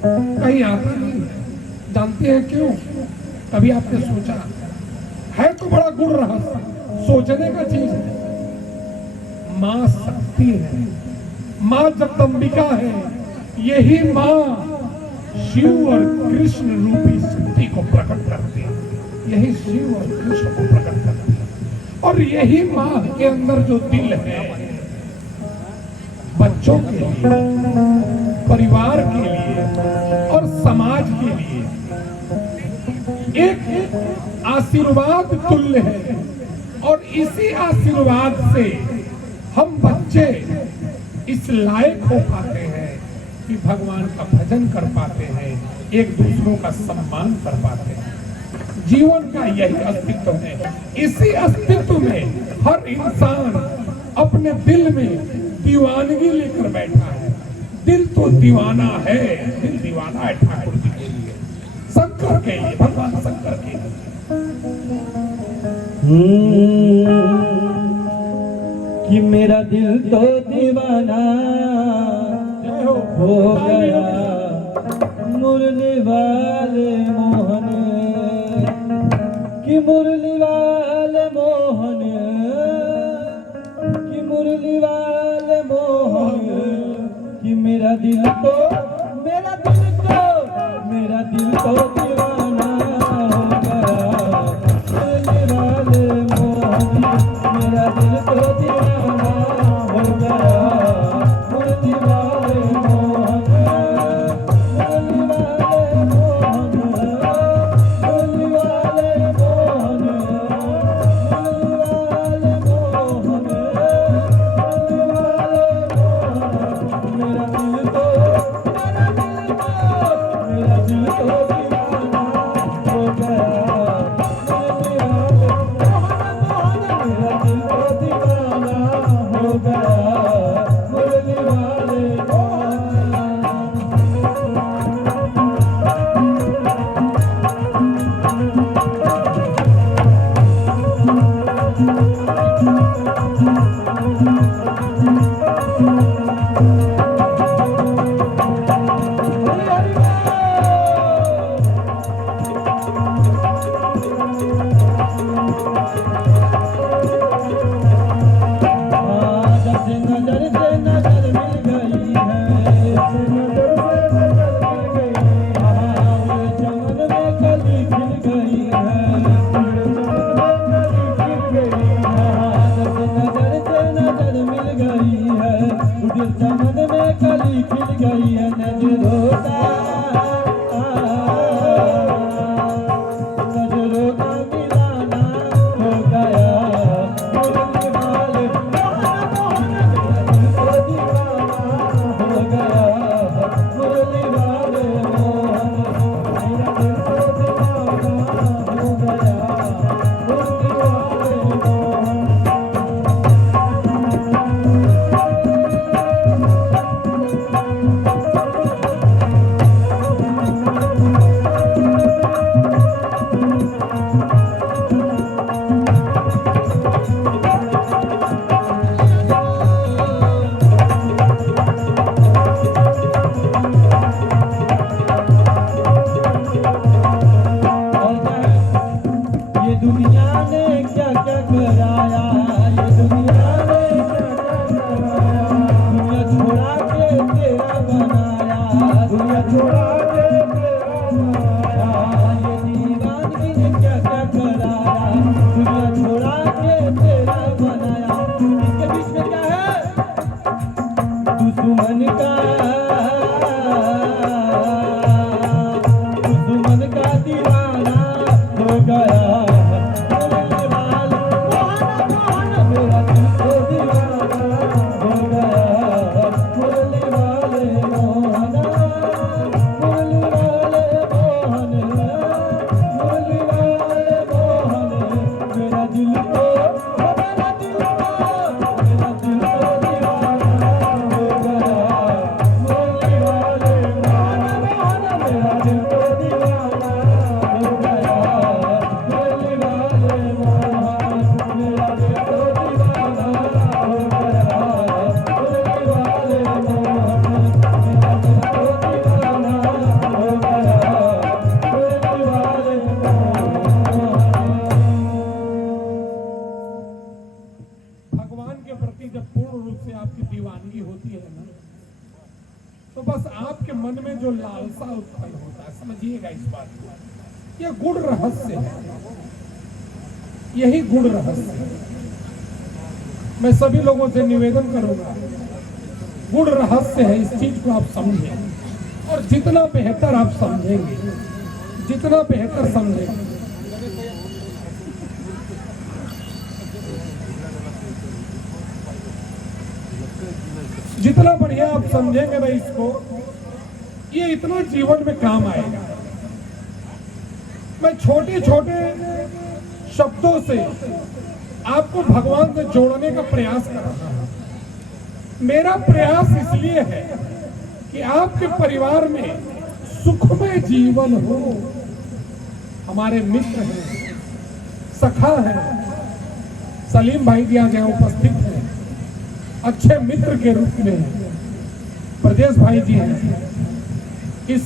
कहीं आता नहीं है। जानते हैं क्यों? कभी आपने सोचा है? तो बड़ा गुण रहस्य, सोचने का चीज है। मां शक्ति है, मां जगदम्बिका है। यही मां शिव और कृष्ण रूपी शक्ति को प्रकट करती है। यही शिव और कृष्ण को प्रकट करती है। और यही मां के अंदर जो दिल है, बच्चों के लिए, परिवार के लिए और समाज के लिए एक आशीर्वाद तुल्य है। और इसी आशीर्वाद से हम बच्चे इस लायक हो पाते हैं कि भगवान का भजन कर पाते हैं, एक दूसरों का सम्मान कर पाते हैं। जीवन का यही अस्तित्व है। इसी अस्तित्व में हर इंसान अपने दिल में दीवानगी लेकर बैठा है। दिल तो दीवाना है, दिल दीवाना है ठाकुर जी के लिए, शंकर के लिए, भगवान शंकर के लिए। कि मेरा दिल तो दीवाना हो गया मुरली वाले मोहन, कि मुरली वाले मोहन, कि मुरली वाले मोहन, कि मेरा दिल तो दीवाना हो गया मुरली वाले मोहन, मेरा दिल तो दीवाना हो गया मुरली वाले मोहन, मुरली वाले मोहन, मुरली वाले मोहन, मुरली वाले मोहन, मुरली वाले मोहन। मेरा दिल तो दीवाना छोड़ा के तेरा बनाया, ये दीवानगी ने क्या क्या कराया, दुनिया छोड़ा के तेरा बनाया। इसके बीच में क्या है? दुश्मन का दीवाना हो गया, बोलने वाले मोहन मेरा दिल तो दीवाना हो गया, बोलने वाले मोहन, बोलने वाले मोहन, बोलने वाले मोहन मेरा दिल तो, मेरा दिल तो, मेरा दिल तो दीवाना हो गया, बोलने वाले मोहन, मेरा दिल तो दीवाना हो गया, बोलने वाले मोहन मेरा दिल तो दीवाना हो गया, बोलने वाले मोहन मेरा दिल तो दीवाना हो गया, बोलने वाले भगवान के प्रति जब पूर्ण रूप से आपकी दीवानगी होती है ना, तो बस आपके मन में जो लालसा उत्पन्न होता है, समझिएगा इस बात को, यह गुण रहस्य है, यही गुण रहस्य है। मैं सभी लोगों से निवेदन करूंगा, गुण रहस्य है, इस चीज को आप समझें, और जितना बेहतर आप समझेंगे, जितना बेहतर समझेंगे, जितना बढ़िया आप समझेंगे ना इसको, ये इतना जीवन में काम आएगा। मैं छोटे छोटे शब्दों से आपको भगवान से जोड़ने का प्रयास कर रहा हूं। मेरा प्रयास इसलिए है कि आपके परिवार में सुखमय जीवन हो। हमारे मित्र हैं, सखा हैं, सलीम भाई जी आज यहाँ उपस्थित हैं, अच्छे मित्र के रूप में प्रदेश भाई जी हैं, इस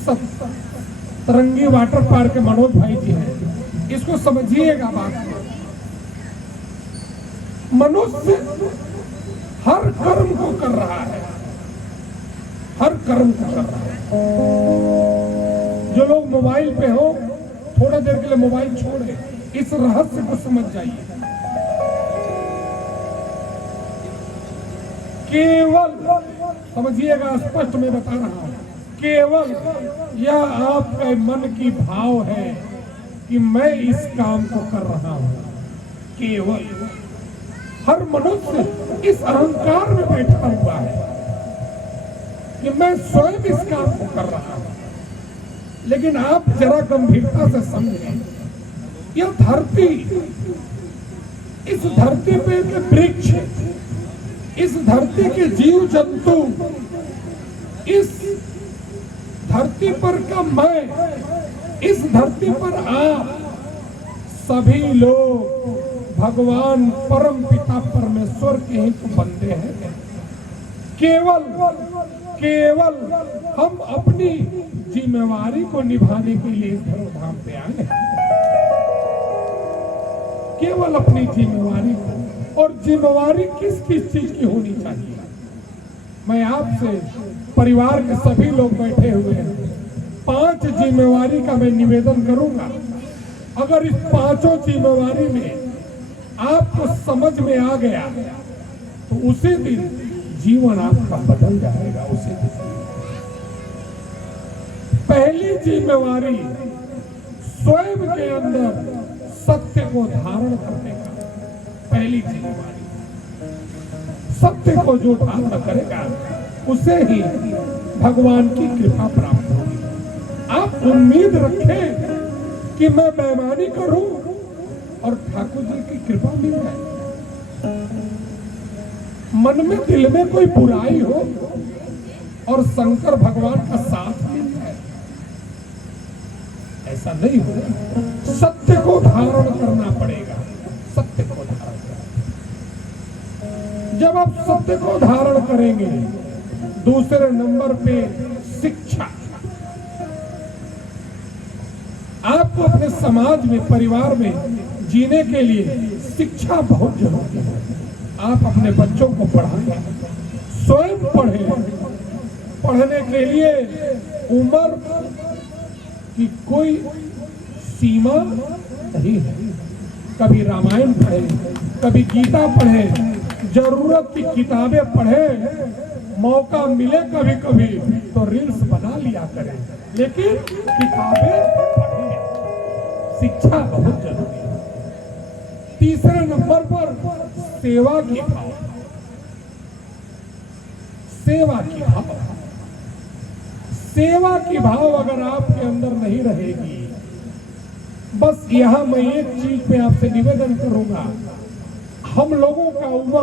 तरंगी वाटर पार्क के मनोज भाई जी हैं। इसको समझिएगा बात को, मनुष्य हर कर्म को कर रहा है, हर कर्म को कर रहा है। जो लोग मोबाइल पे हो, थोड़ा देर के लिए मोबाइल छोड़े, इस रहस्य को समझ जाइए। केवल समझिएगा, स्पष्ट मैं बता रहा हूं, केवल यह आपके मन की भाव है कि मैं इस काम को कर रहा हूं। केवल हर मनुष्य इस अहंकार में बैठा हुआ है कि मैं स्वयं इस काम को कर रहा हूं। लेकिन आप जरा गंभीरता से समझें, यह धरती, इस धरती पे के वृक्ष, इस धरती के जीव जंतु, इस धरती पर का मैं, इस धरती पर आप सभी लोग भगवान परम पिता परमेश्वर के ही तो बंदे हैं। केवल केवल हम अपनी जिम्मेवारी को निभाने के लिए इस धर्मधाम पे आए हैं, केवल अपनी जिम्मेवारी को। और जिम्मेवारी किस किस चीज की होनी चाहिए, मैं आपसे, परिवार के सभी लोग बैठे हुए हैं, 5 जिम्मेवारी का मैं निवेदन करूंगा। अगर इस 5 जिम्मेवारी में आपको समझ में आ गया तो उसी दिन जीवन आपका बदल जाएगा। उसी दिन पहली जिम्मेवारी स्वयं के अंदर सत्य को धारण करने का, पहली जिम्मेवारी। सत्य को जो धारण करेगा उसे ही भगवान की कृपा प्राप्त होगी। आप उम्मीद रखें कि मैं बेईमानी करूं और ठाकुर जी की कृपा मिल जाए, मन में दिल में कोई बुराई हो और शंकर भगवान का साथ मिल जाए, ऐसा नहीं हो। सत्य को धारण करना पड़ेगा, सत्य को धारण करना। जब आप सत्य को धारण करेंगे, दूसरे नंबर पे शिक्षा। आपको अपने समाज में, परिवार में जीने के लिए शिक्षा बहुत जरूरी है। आप अपने बच्चों को पढ़ाएं, स्वयं पढ़ें। पढ़ने के लिए उम्र की कोई सीमा नहीं है। कभी रामायण पढ़े, कभी गीता पढ़े, जरूरत की किताबें पढ़े, मौका मिले कभी कभी तो रील्स बना लिया करें, लेकिन किताबें पढ़ें। शिक्षा बहुत जरूरी है। तीसरे नंबर पर सेवा की भाव। सेवा की भाव, सेवा की भाव अगर आपके अंदर नहीं रहेगी, बस यहां मैं एक चीज पे आपसे निवेदन करूंगा। हम लोगों का उम्र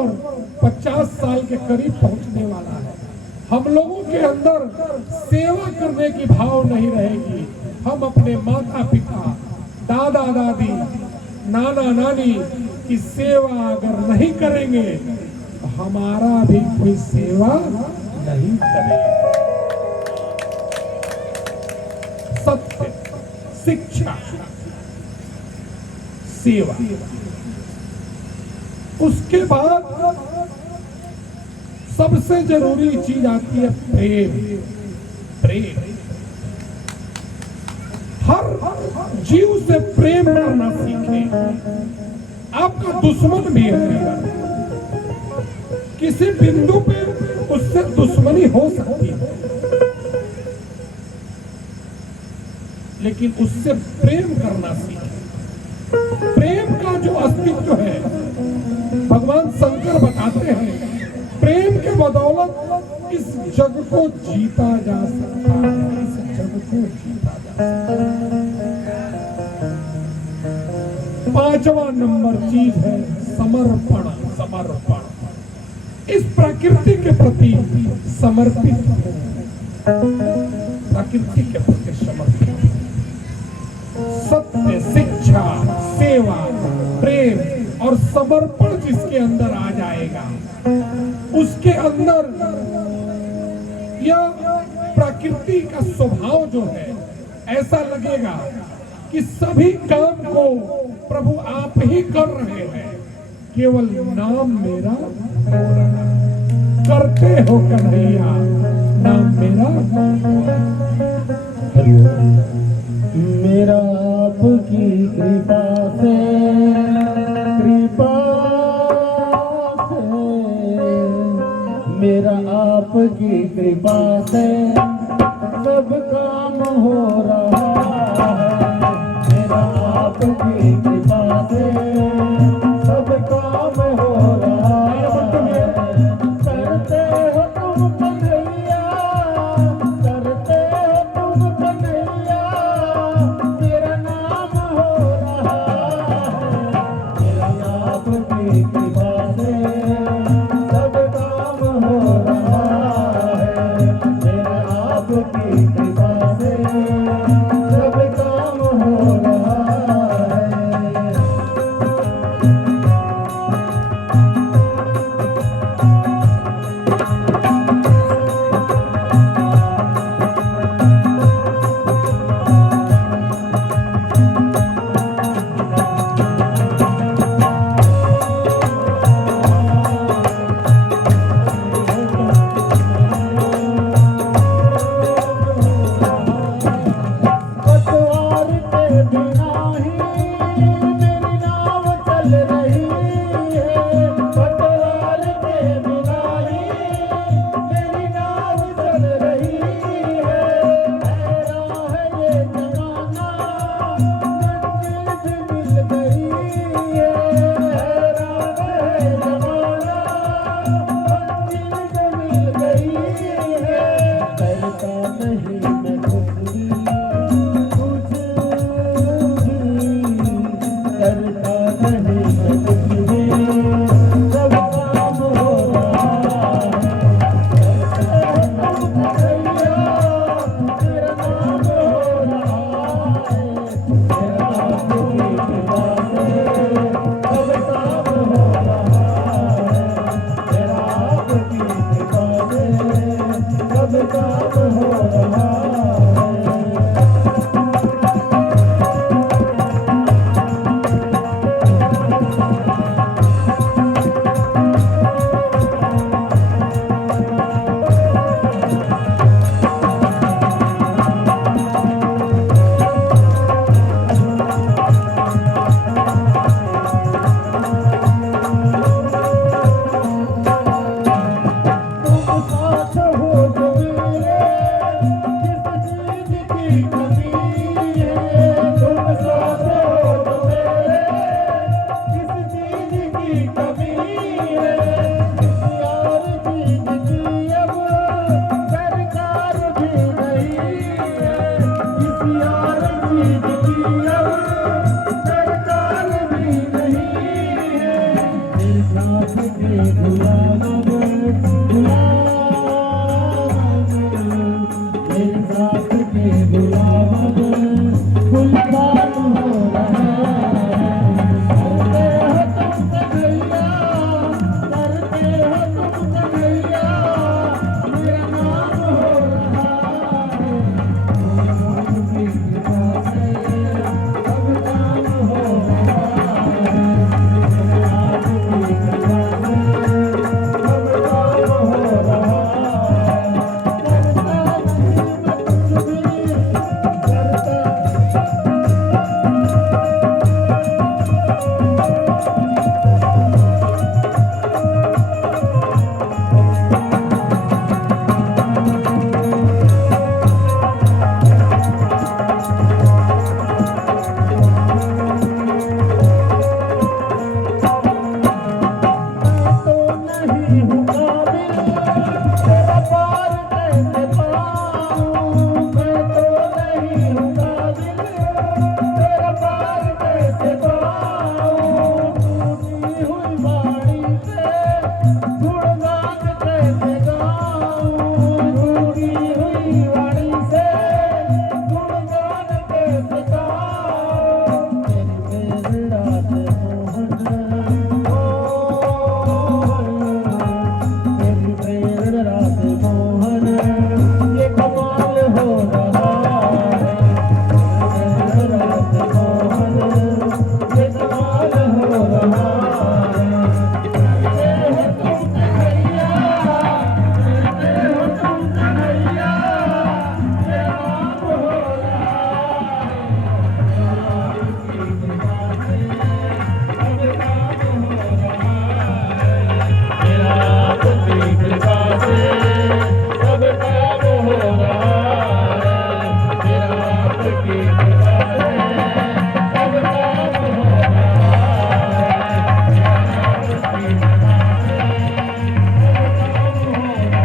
50 साल के करीब पहुंचने वाला है। हम लोगों के अंदर सेवा करने की भाव नहीं रहेगी। हम अपने माता पिता, दादा दादी, नाना नानी की सेवा अगर नहीं करेंगे तो हमारा भी कोई सेवा नहीं करेगा। सत्य, शिक्षा, सेवा। उसके बाद सबसे जरूरी चीज आती है प्रेम। प्रेम, हर जीव से प्रेम करना सीखें। आपका दुश्मन भी है, किसी बिंदु पे उससे दुश्मनी हो सकती है, लेकिन उससे प्रेम करना सीखें। प्रेम का जो अस्तित्व है, भगवान शंकर बताते हैं, प्रेम के बदौलत इस जग को जीता जा सकता है। इस जग को जीता जा सकता है। पांचवा नंबर चीज है समर्पण। समर्पण, इस प्रकृति के प्रति समर्पित हो। प्रकृति के प्रति समर्पित। सत्य, शिक्षा, सेवा, प्रेम और समर्पण जिसके अंदर आ जाएगा, उसके अंदर यह प्रकृति का स्वभाव जो है, ऐसा लगेगा कि सभी काम को प्रभु आप ही कर रहे हैं, केवल नाम मेरा हो रहा है। करते हो कन्हैया, नाम मेरा हो रहा है। मेरा आपकी कृपा से, मेरा आपकी कृपा से सब काम हो रहा है। मेरा आपकी कृपा से सब काम हो रहा है। करते हो तुम कन्हैया, करते हो तुम कन्हैया, तेरा नाम हो रहा है। मेरा आपकी कृपा से सब काम हो रहा है। मेरा आपकी कृपा से की कृपा है, सब काम हो रहा है। राम की कृपा है, सब काम हो रहा है।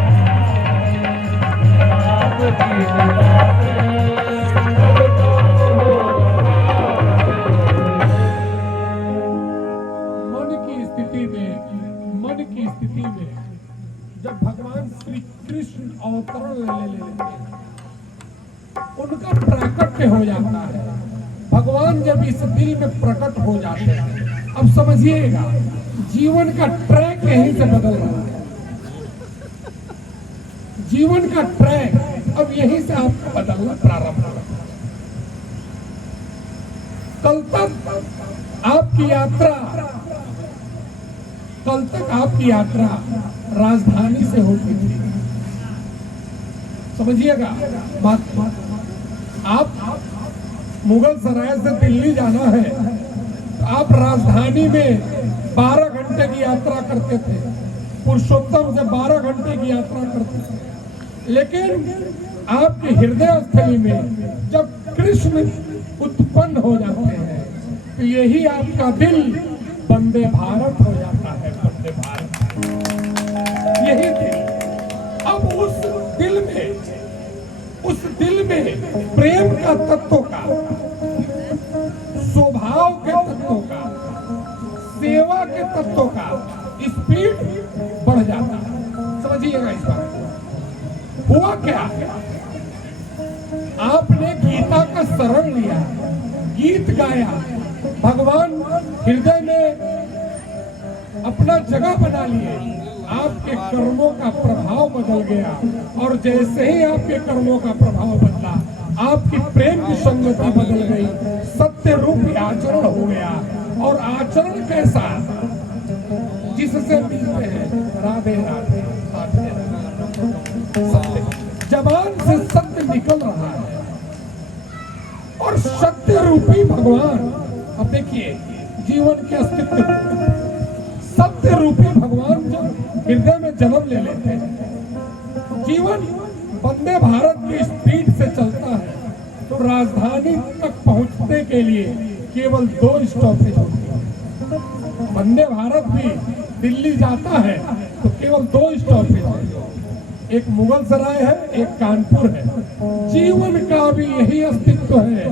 राम की कृपा है, सब काम हो रहा है। मन की स्थिति में जब भगवान श्री कृष्ण अवतरण ले लेते हैं, उनका प्राकट्य हो जाता है। भगवान जब इस दिल में प्रकट हो जाते हैं, अब समझिएगा जीवन का ट्रैक यहीं से बदल रहा है। जीवन का ट्रैक अब यहीं से आपका बदलना प्रारंभ हो रहा है। कल तक आपकी यात्रा राजधानी से होती थी। समझिएगा बात। आप मुगल सराय से दिल्ली जाना है तो आप राजधानी में 12 घंटे की यात्रा करते थे, पुरुषोत्तम से 12 घंटे की यात्रा करते थे। लेकिन आपके हृदय स्थली में जब कृष्ण उत्पन्न हो जाते हैं तो यही आपका दिल वंदे भारत हो जाता है। वंदे भारत, यही दिल। अब उस दिल में प्रेम का तत्व का, स्वभाव के तत्व का, सेवा के तत्व का स्पीड बढ़ जाता है। समझिएगा इस बात को। हुआ क्या, आपने गीता का शरण लिया, गीत गाया, भगवान हृदय में अपना जगह बना लिए, आपके कर्मों का प्रभाव बदल गया। और जैसे ही आपके कर्मों का प्रभाव बदला, आपकी प्रेम की संगति बदल गई, सत्य रूपी आचरण हो गया। और आचरण कैसा, जिससे मिलते हैं राधे राधे राधे राधे, सत्य, जबान से सत्य निकल रहा है। और सत्य रूपी भगवान, अब देखिए जीवन के अस्तित्व को, सत्य रूपी भगवान जब हृदय में जन्म ले लेते हैं, जीवन वंदे भारत की स्पीड से चलता है तो राजधानी तक पहुंचने के लिए केवल 2 स्टॉपेज होते हैं। वंदे भारत भी दिल्ली जाता है तो केवल 2 स्टॉपेज है, एक मुगल सराय है, एक कानपुर है। जीवन का भी यही अस्तित्व है।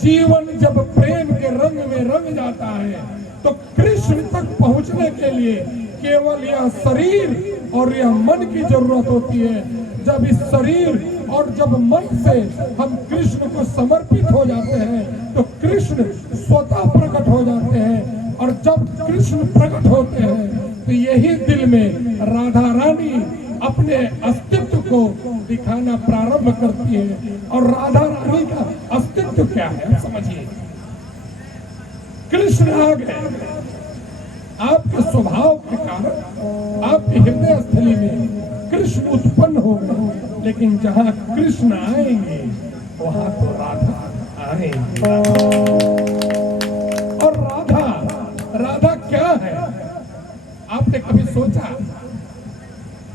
जीवन जब प्रेम के रंग में रंग जाता है तो कृष्ण तक पहुंचने के लिए केवल यह शरीर और यह मन की जरूरत होती है। जब इस शरीर और जब मन से हम कृष्ण को समर्पित हो जाते हैं तो कृष्ण स्वतः प्रकट हो जाते हैं। और जब कृष्ण प्रकट होते हैं तो यही दिल में राधा रानी अपने अस्तित्व को दिखाना प्रारंभ करती है। और राधा रानी का अस्तित्व क्या है, समझिए। कृष्ण आ गए, आपके स्वभाव के कारण आपके हृदय स्थली में कृष्ण उत्पन्न हो गए। लेकिन जहां कृष्ण आएंगे वहां तो राधा आएंगे। और राधा क्या है, आपने कभी सोचा?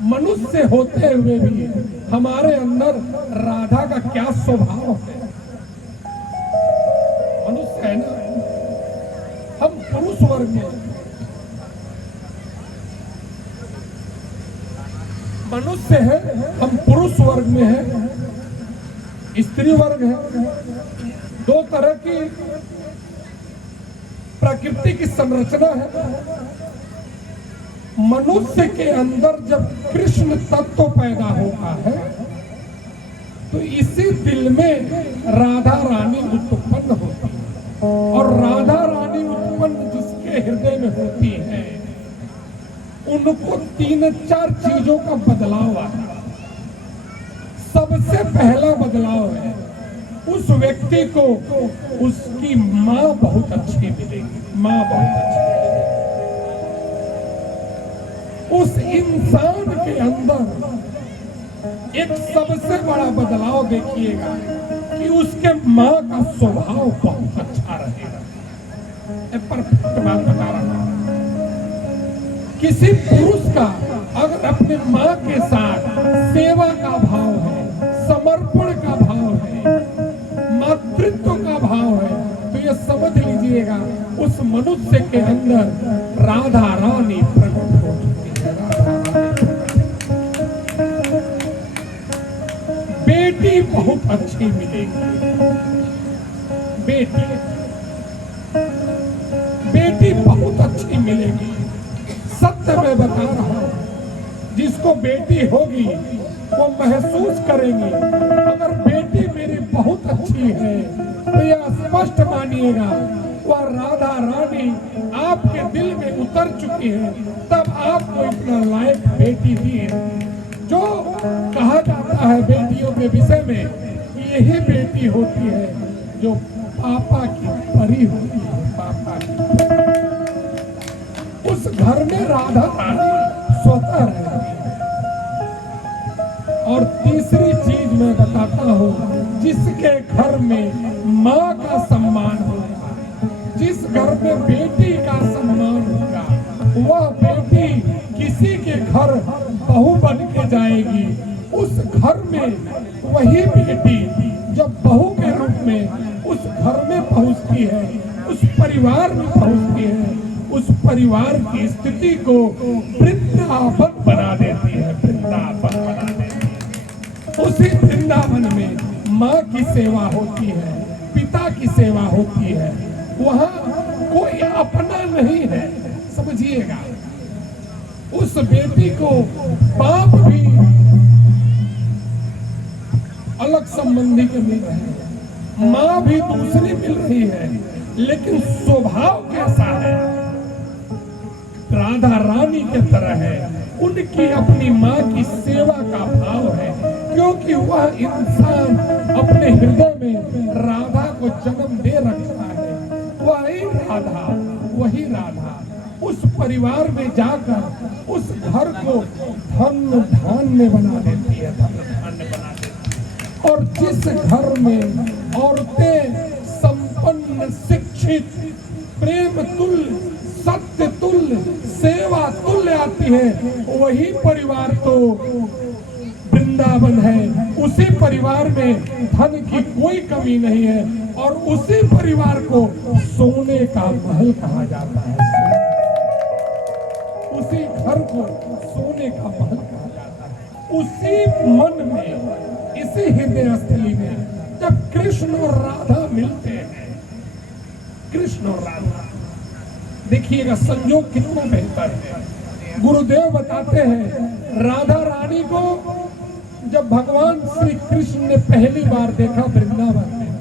मनुष्य होते हुए भी हमारे अंदर राधा का क्या स्वभाव है? मनुष्य है ना, हम पुरुष वर्ग में, मनुष्य है, हम पुरुष वर्ग में है, स्त्री वर्ग है। 2 तरह की प्रकृति की संरचना है। मनुष्य के अंदर जब कृष्ण तत्व पैदा होता है तो इसी दिल में राधा रानी उत्पन्न होती है। और राधा रानी उत्पन्न जिसके हृदय में होती है उनको 3-4 चीजों का बदलाव आता है। सबसे पहला बदलाव है, उस व्यक्ति को उसकी माँ बहुत अच्छी मिलेगी, माँ बहुत अच्छी। उस इंसान के अंदर एक सबसे बड़ा बदलाव देखिएगा कि उसके माँ का स्वभाव बहुत अच्छा रहेगा। परफेक्ट बात बता रहा हूं। किसी पुरुष का अगर अपने माँ के साथ सेवा का भाव है, समर्पण का भाव है, मातृत्व देखिएगा उस मनुष्य के अंदर राधा रानी प्रकट हो चुकी है। राधा रानी बेटी बहुत अच्छी मिलेगी। बेटी बेटी बहुत अच्छी मिलेगी। सत्य मैं बता रहा हूं, जिसको बेटी होगी वो महसूस करेंगे। अगर बेटी मेरी बहुत अच्छी है तो यह स्पष्ट मानिएगा वह राधा रानी आपके दिल में उतर चुकी है, तब आपको इतना लायक बेटी दी है। जो कहा जाता है बेटियों के विषय में, यही बेटी होती है जो पापा की परी होती है। पापा की उस घर में राधा रानी स्वतः रहती है। और तीसरी चीज मैं बताता हूँ, जिसके घर में माँ का सम्मान होगा, जिस घर में बेटी का सम्मान होगा, वह बेटी किसी के घर बहू बन के जाएगी। उस घर में वही बेटी जब बहू के रूप में उस घर में पहुंचती है, उस परिवार में पहुंचती है, उस परिवार की स्थिति को वृंदावन बना देती है। वृंदावन बना देती है। उसी वृंदावन में माँ की सेवा होती है, पिता की सेवा होती है। वहाँ कोई अपना नहीं है, समझिएगा। उस बेटी को बाप भी अलग संबंधी के मिल रहे हैं, माँ भी दूसरी मिल रही है, लेकिन स्वभाव कैसा है? राधा रानी के तरह है। उनकी अपनी माँ की सेवा का भाव है, क्योंकि वह इंसान अपने हृदय में राधा को जन्म दे रखता है। वही राधा उस परिवार में जाकर उस घर को धन्य धान्य बना देती है। धन्य धान्य बना देती है। और जिस घर में औरतें संपन्न, शिक्षित, प्रेम तुल्य, सत्य तुल्य, सेवा तुल्य आती है, वही परिवार तो वृंदावन है। उसी परिवार में धन की कोई कमी नहीं है, और उसी परिवार को सोने का महल कहा जाता है। उसी घर को सोने का महल कहा जाता है। उसी मन में, इसी हृदय स्थली में जब कृष्ण और राधा मिलते हैं, कृष्ण और राधा, देखिएगा संयोग कितना बेहतर है। गुरुदेव बताते हैं, राधा रानी को जब भगवान श्री कृष्ण ने पहली बार देखा वृंदावन में,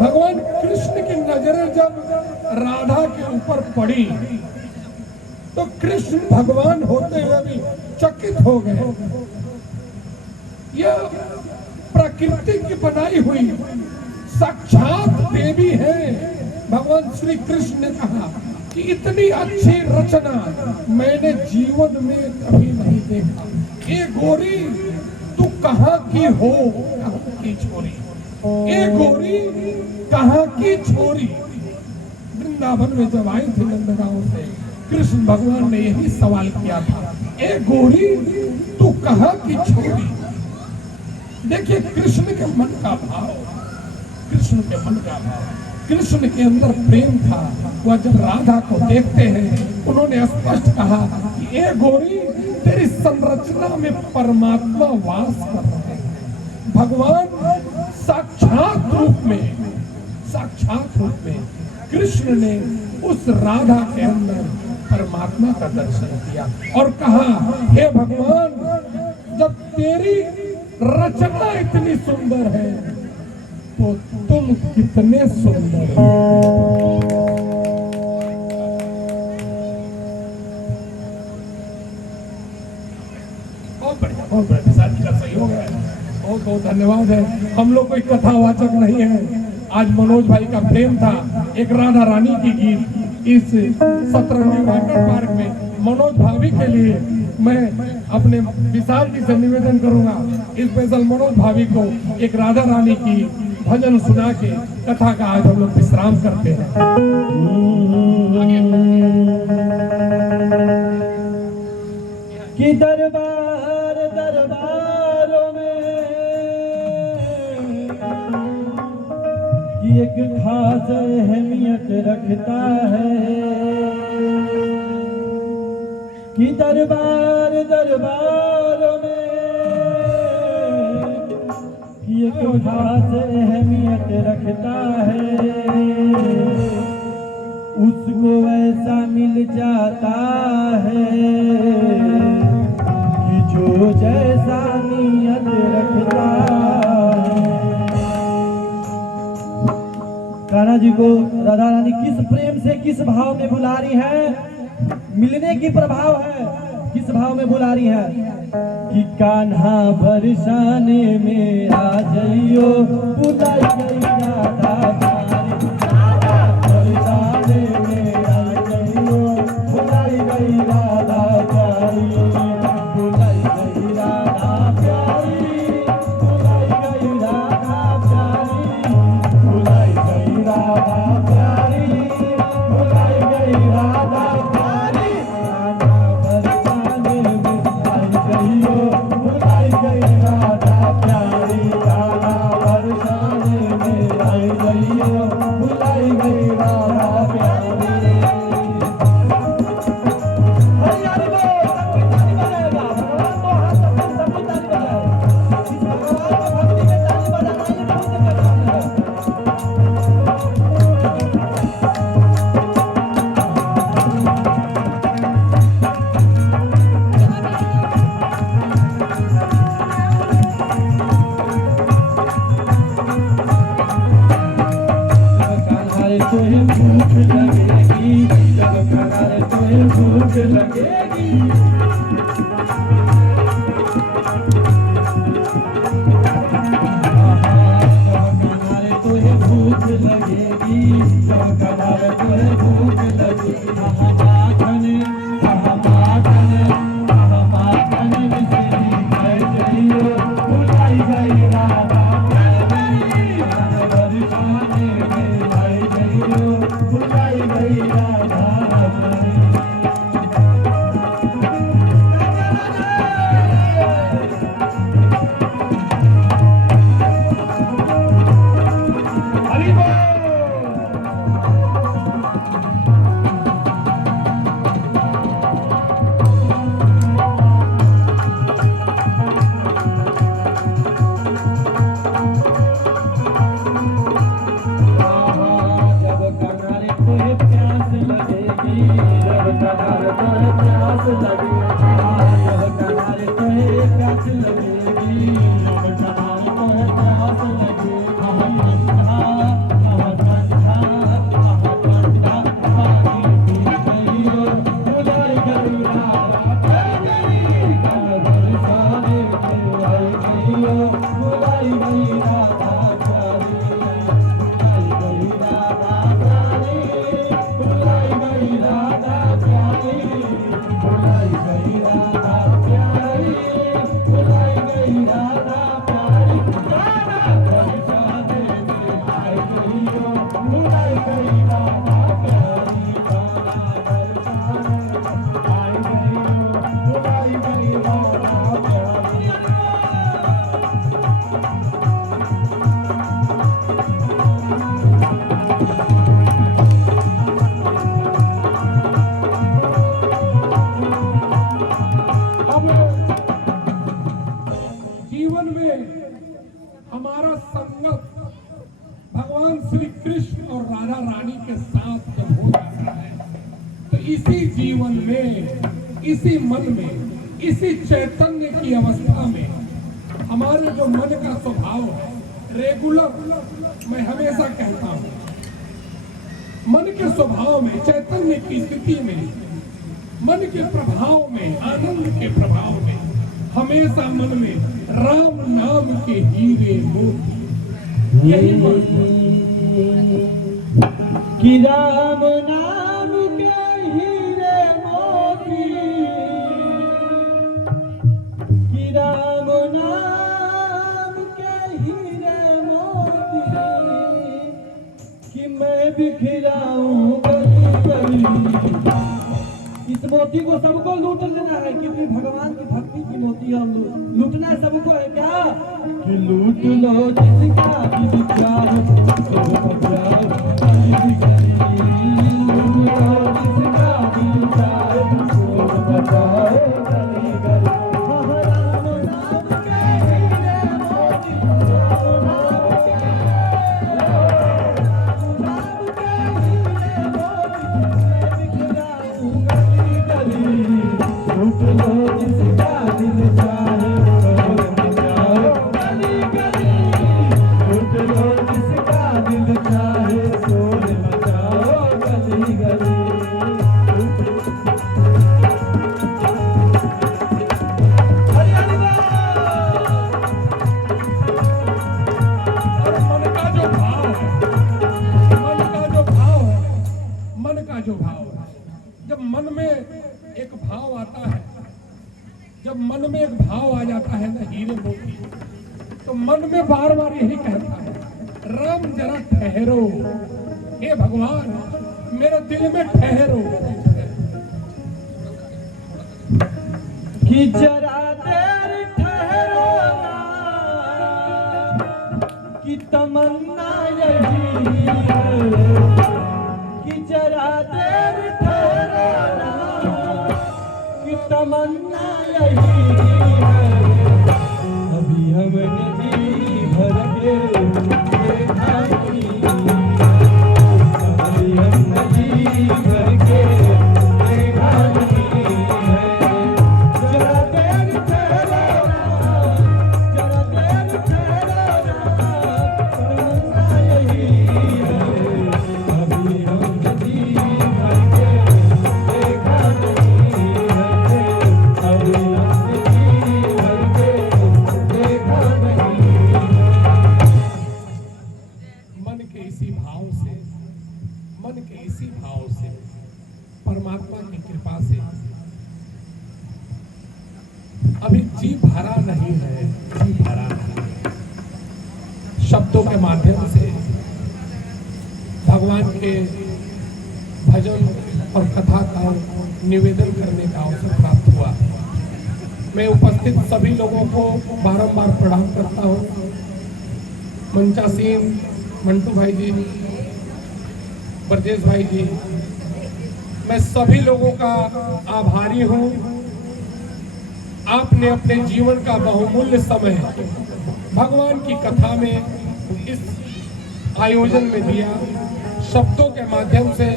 भगवान कृष्ण की नजरें जब राधा के ऊपर पड़ी तो कृष्ण भगवान होते हुए भी चकित हो गए। यह प्रकृति की बनाई हुई साक्षात देवी है। भगवान श्री कृष्ण ने कहा कि इतनी अच्छी रचना मैंने जीवन में कभी नहीं देखा। ये गोरी तू कहाँ की हो, कहाँ की छोरी? ये गोरी कहाँ की छोरी? वृंदावन में जब आई थी नंदगांव से, कृष्ण भगवान ने यही सवाल किया था, ए गोरी तू कहाँ की छोरी? देखिए कृष्ण के मन का भाव, कृष्ण के मन का भाव, कृष्ण के अंदर प्रेम था। वह जब राधा को देखते हैं, उन्होंने स्पष्ट कहा कि ए गोरी तेरी संरचना में परमात्मा वास कर रहे हैं। भगवान साक्षात रूप में कृष्ण ने उस राधा के अंदर परमात्मा का दर्शन किया और कहा, हे भगवान, जब तेरी रचना इतनी सुंदर है तो तुम कितने सुंदर हो। बहुत बढ़िया विशाल जी का सहयोग है, बहुत बहुत धन्यवाद है। हम लोग कोई कथावाचक नहीं है। आज मनोज भाई का प्रेम था, एक राधा रानी की गीत इस 17वीं वाटर पार्क में मनोज भाभी के लिए मैं अपने विशाल जी से निवेदन करूंगा, स्पेशल मनोज भाभी को एक राधा रानी की भजन सुना के कथा का आज हम लोग विश्राम करते हैं। कि दरबारों में एक खास अहमियत रखता है कि दरबार दरबार में कि एक खास अहमियत रखता है। उसको ऐसा मिल जाता है कि जो जैसा नियत रखता है। कान्हा जी को राधा रानी किस प्रेम से किस भाव में बुला रही है, मिलने की प्रभाव है, किस भाव में बुला रही है कि कान्हा बरसाने में आ जाइयो, बुलाई गई राधा प्यारी, बरसाने में आ जाइयो, बुलाई गई राधा प्यारी, बुलाई गई राधा प्यारी, बुलाई गई राधा प्यारी, बुलाई गई राधा प्यारी, बुलाई गई राधा प्यारी। बुलाई गई राधा प्यारी, गाना बरसाने में आई गई, बुलाई गई राधा प्यारी। हरियाली बोल, ताली बजाएगा भगवान, तो हाथ सबको सबकी ताली बजाए। इस भगवान में भक्ति में ताली बजाना ये बहुत करना है। तुम्हें भूख लगेगी, जब कनारे तुम्हें भूख लगेगी, कनारे तुम्हें भूख लगेगी, जब कनारे तुम्हें भूख लगेगी। माखन माखन मिश्री खाई जाइयो, बुलाई गई राधा प्यारी, बरसाने में आई गई, बुलाई गई राधा प्यारी। हरि बोल। जब कनारे तुम्हें प्यास लगेगी, जब कनारे तुम्हें प्यास लगेगी, जब कनारे तुम्हें प्यास लगेगी, जब कनारे तुम्हें प्यास लगेगी, पानी पी गई, बुलाई गई राधा प्यारी, बरसाने में आई गई, बुलाई गई राधा प्यारी, बुलाई गई राधा प्यारी, बुलाई गई राधा प्यारी, बुलाई गई राधा प्यारी, बुलाई गई राधा प्यारी। गाना बरसाने में आई गई, बुलाई गई राधा प्यारी, गाना बरसाने में आई गई, बुलाई गई राधा प्यारी। अब जीवन में हमारा संगत भगवान श्री कृष्ण और राधा रानी के साथ जब हो जाता है, तो इसी जीवन में, इसी मन में, इसी चैतन्य की अवस्था में हमारे जो मन का स्वभाव है, रेगुलर, मैं हमेशा कहता हूं, मन के स्वभाव में, चैतन्य की स्थिति में, मन के प्रभाव में, आनंद के प्रभाव में, हमेशा मन में राम नाम के हीरे मोती, यही कि राम नाम के हीरे मोती, कि राम नाम के हीरे मोती, कि मैं बिखराऊं गली गली, कि इस मोती को सबको लूट लेना है, क्योंकि भगवान की भक्ति की मोती हम लूटना है सबको है क्या कि लूट लो जिसका दिल चाहे सो बजाओ गली गली, लूट लो जिसका दिल चाहे सो बजाओ गली गली। राम नाम के हीरे मोती, राम नाम के हीरे मोती बिखराऊं गली गली, लूट लो जिसका दिल चाहे सो बजाओ गली गली, लूट लो जिसका दिल चाहे सो बजाओ गली गली। हरि हरि और मन का जो भाव है, मन का जो भाव है, मन का जो भाव है, जब मन में एक भाव आता है, जब मन में एक भाव आ जाता है ना हीरे मोती, तो मन में बार बार यही कहता है, राम जरा ठहरो, हे भगवान मेरे दिल में ठहरो। कि जरा देर ठहरो ना, कि तमन्ना यही है, कि जरा देर ठहरो ना, कि तमन्ना यही है, अभी हमने जी भर के देखा नहीं, अभी हमने जी भर के देखा नहीं है। जरा देर ठहरो ना, जरा देर ठहरो ना, तमन्ना यही है, अभी हमने जी भर के देखा नहीं है, अभी हमने जी भर के देखा नहीं है। मन के इसी भाव से, मन के इसी भाव से, परमात्मा की कृपा से अभी जी भरा नहीं है, जी भरा नहीं है। शब्दों के माध्यम से भगवान के भजन और कथा का निवेदन करने का अवसर प्राप्त हुआ। मैं उपस्थित सभी लोगों को बारंबार प्रणाम करता हूँ। मंचासीन मंटू भाई जी, ब्रजेश भाई जी, मैं सभी लोगों का आभारी हूँ। आपने अपने जीवन का बहुमूल्य समय भगवान की कथा में, इस आयोजन में दिया। शब्दों के माध्यम से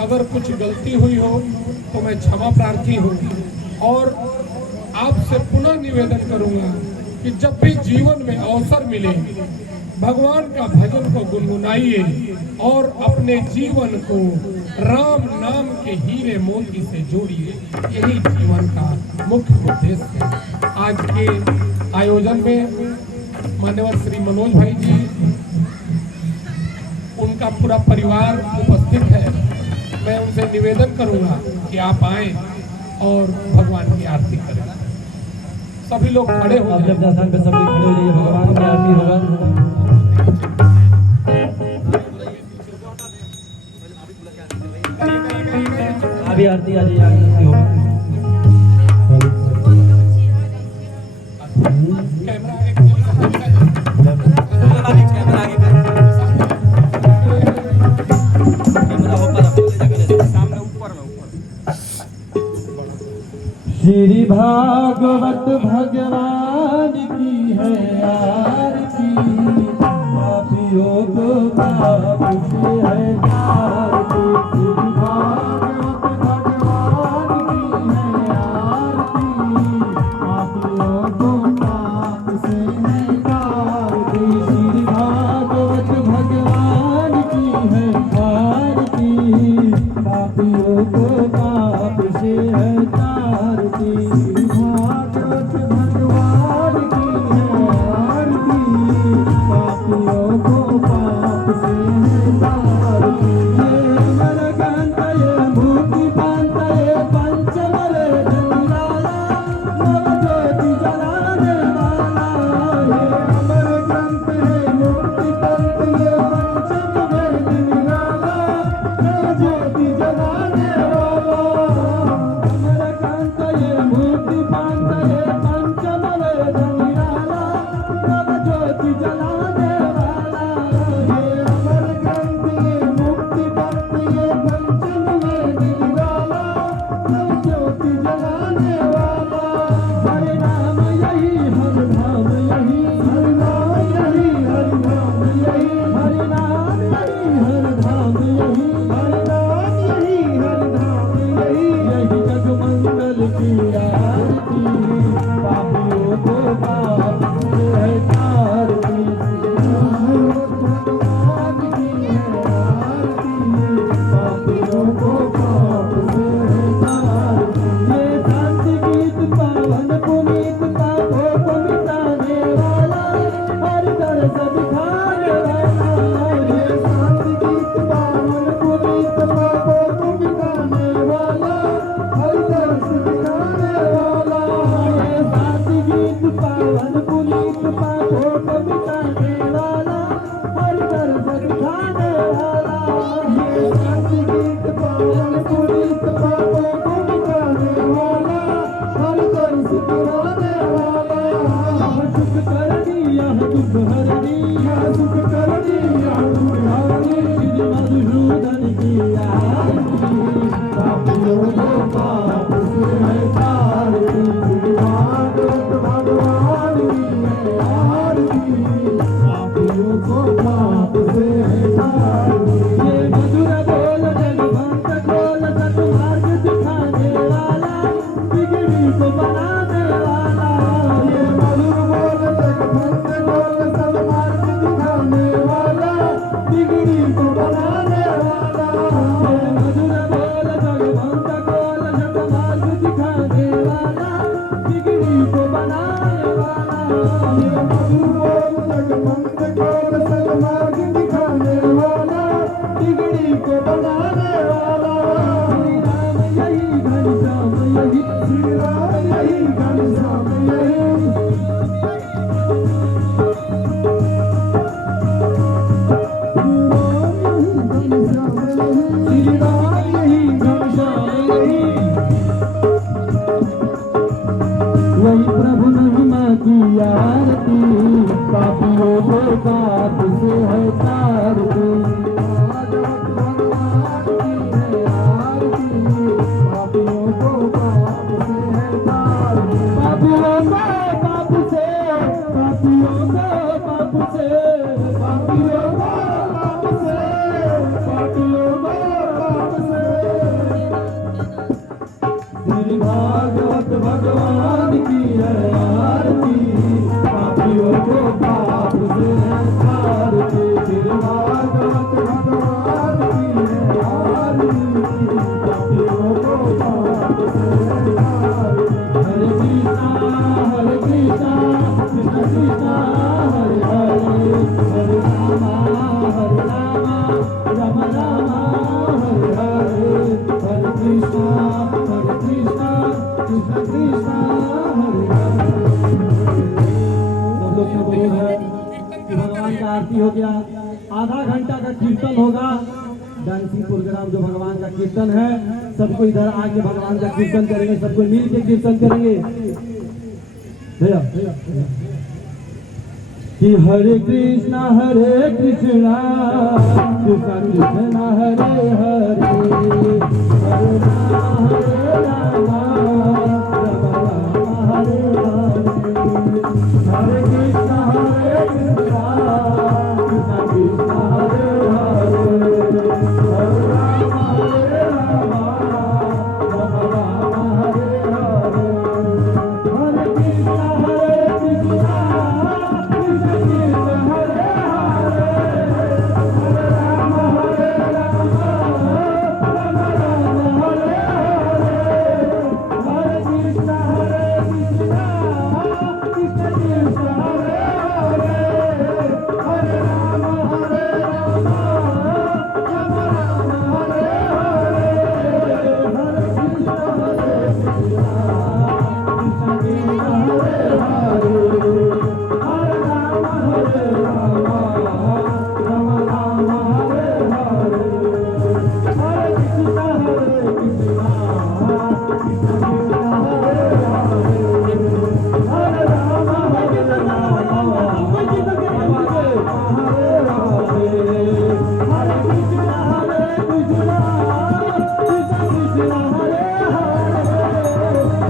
अगर कुछ गलती हुई हो तो मैं क्षमा प्रार्थी हूँ और आपसे पुनः निवेदन करूँगा कि जब भी जीवन में अवसर मिले भगवान का भजन को गुनगुनाइए और अपने जीवन को राम नाम के हीरे मोती से जोड़िए। यही जीवन का मुख्य उद्देश्य है। आज के आयोजन में मान्यवर श्री मनोज भाई जी, उनका पूरा परिवार उपस्थित है। मैं उनसे निवेदन करूंगा कि आप आए और भगवान की आरती करें। सभी लोग खड़े हो आप जाएं। अपने स्थान पे सभी खड़े हो जाइए, भगवान की आरती होगा। अभी आरती आ जाइए, आरती होगा। कैमरा आगे श्री भागवत भगवान की है आरती, पापियों को पाप से है आरती। श्री भागवत भगवान की है आरती, पापियों को पाप से है आरती। श्री भागवत भगवान की है आरती, पापियों को पाप से है आरती। भागवत भगवान जगमंद को सलमार्ग दिखाने वाला, बिगड़ी को बनाने वाला। श्री राम यही घनश्याम यही, श्री राम यही घनश्याम यही। श्री राम यही घनश्याम यही। वही प्रभु महिमा की आरती, पापियों को पाप से है तारती। पापियों को पाप से है तारती। पापियों को पाप से, पापियों को पाप से, पापियों को पाप से, पापियों को पाप से। श्री भागवत भगवान की है आरती, पापियों को पाप से है तारती। श्री भागवत भगवान की है आरती, पापियों को पाप से है तारती। हरे कृष्णा कृष्ण कृष्ण हरे हरे, हरे रामा राम राम हरे हरे। हरे कृष्णा कृष्ण कृष्ण हरे हरे। सब लोग का बोल है कि भगवान का आरती हो गया। आधा घंटा का कीर्तन होगा, डांसिंग प्रोग्राम जो भगवान का कीर्तन है। सबको इधर आके भगवान का कीर्तन करेंगे, सबको मिल के कीर्तन करेंगे भैया। कि हरे कृष्णा कृष्ण कृष्ण हरे हरे, हरे राम राम हरे हरे। हरे कृष्ण कृष्ण कृष्ण हरे हरे, हरे राम राम हरे हरे। हरे कृष्ण कृष्ण कृष्ण कृष्ण हरे हरे, हरे राम राम राम हरे हरे। हरे कृष्ण कृष्ण कृष्ण कृष्ण हरे हरे, हरे राम राम राम हरे हरे। हरे कृष्ण कृष्ण कृष्ण कृष्ण हरे हरे, हरे राम राम राम हरे हरे। हरे कृष्ण कृष्ण कृष्ण कृष्ण हरे हरे, हरे राम राम हरे हरे। हरे कृष्ण कृष्ण कृष्ण कृष्ण हरे हरे,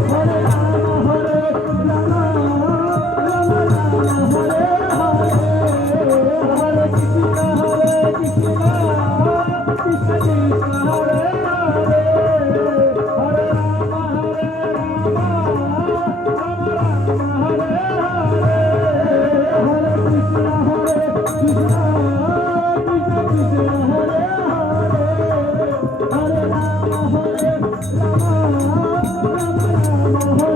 हरे राम राम राम हरे हरे। हरे कृष्ण कृष्ण कृष्ण कृष्ण हरे हरे, हरे राम राम हरे हरे। हरे कृष्ण कृष्ण कृष्ण कृष्ण हरे हरे, हरे राम राम राम हरे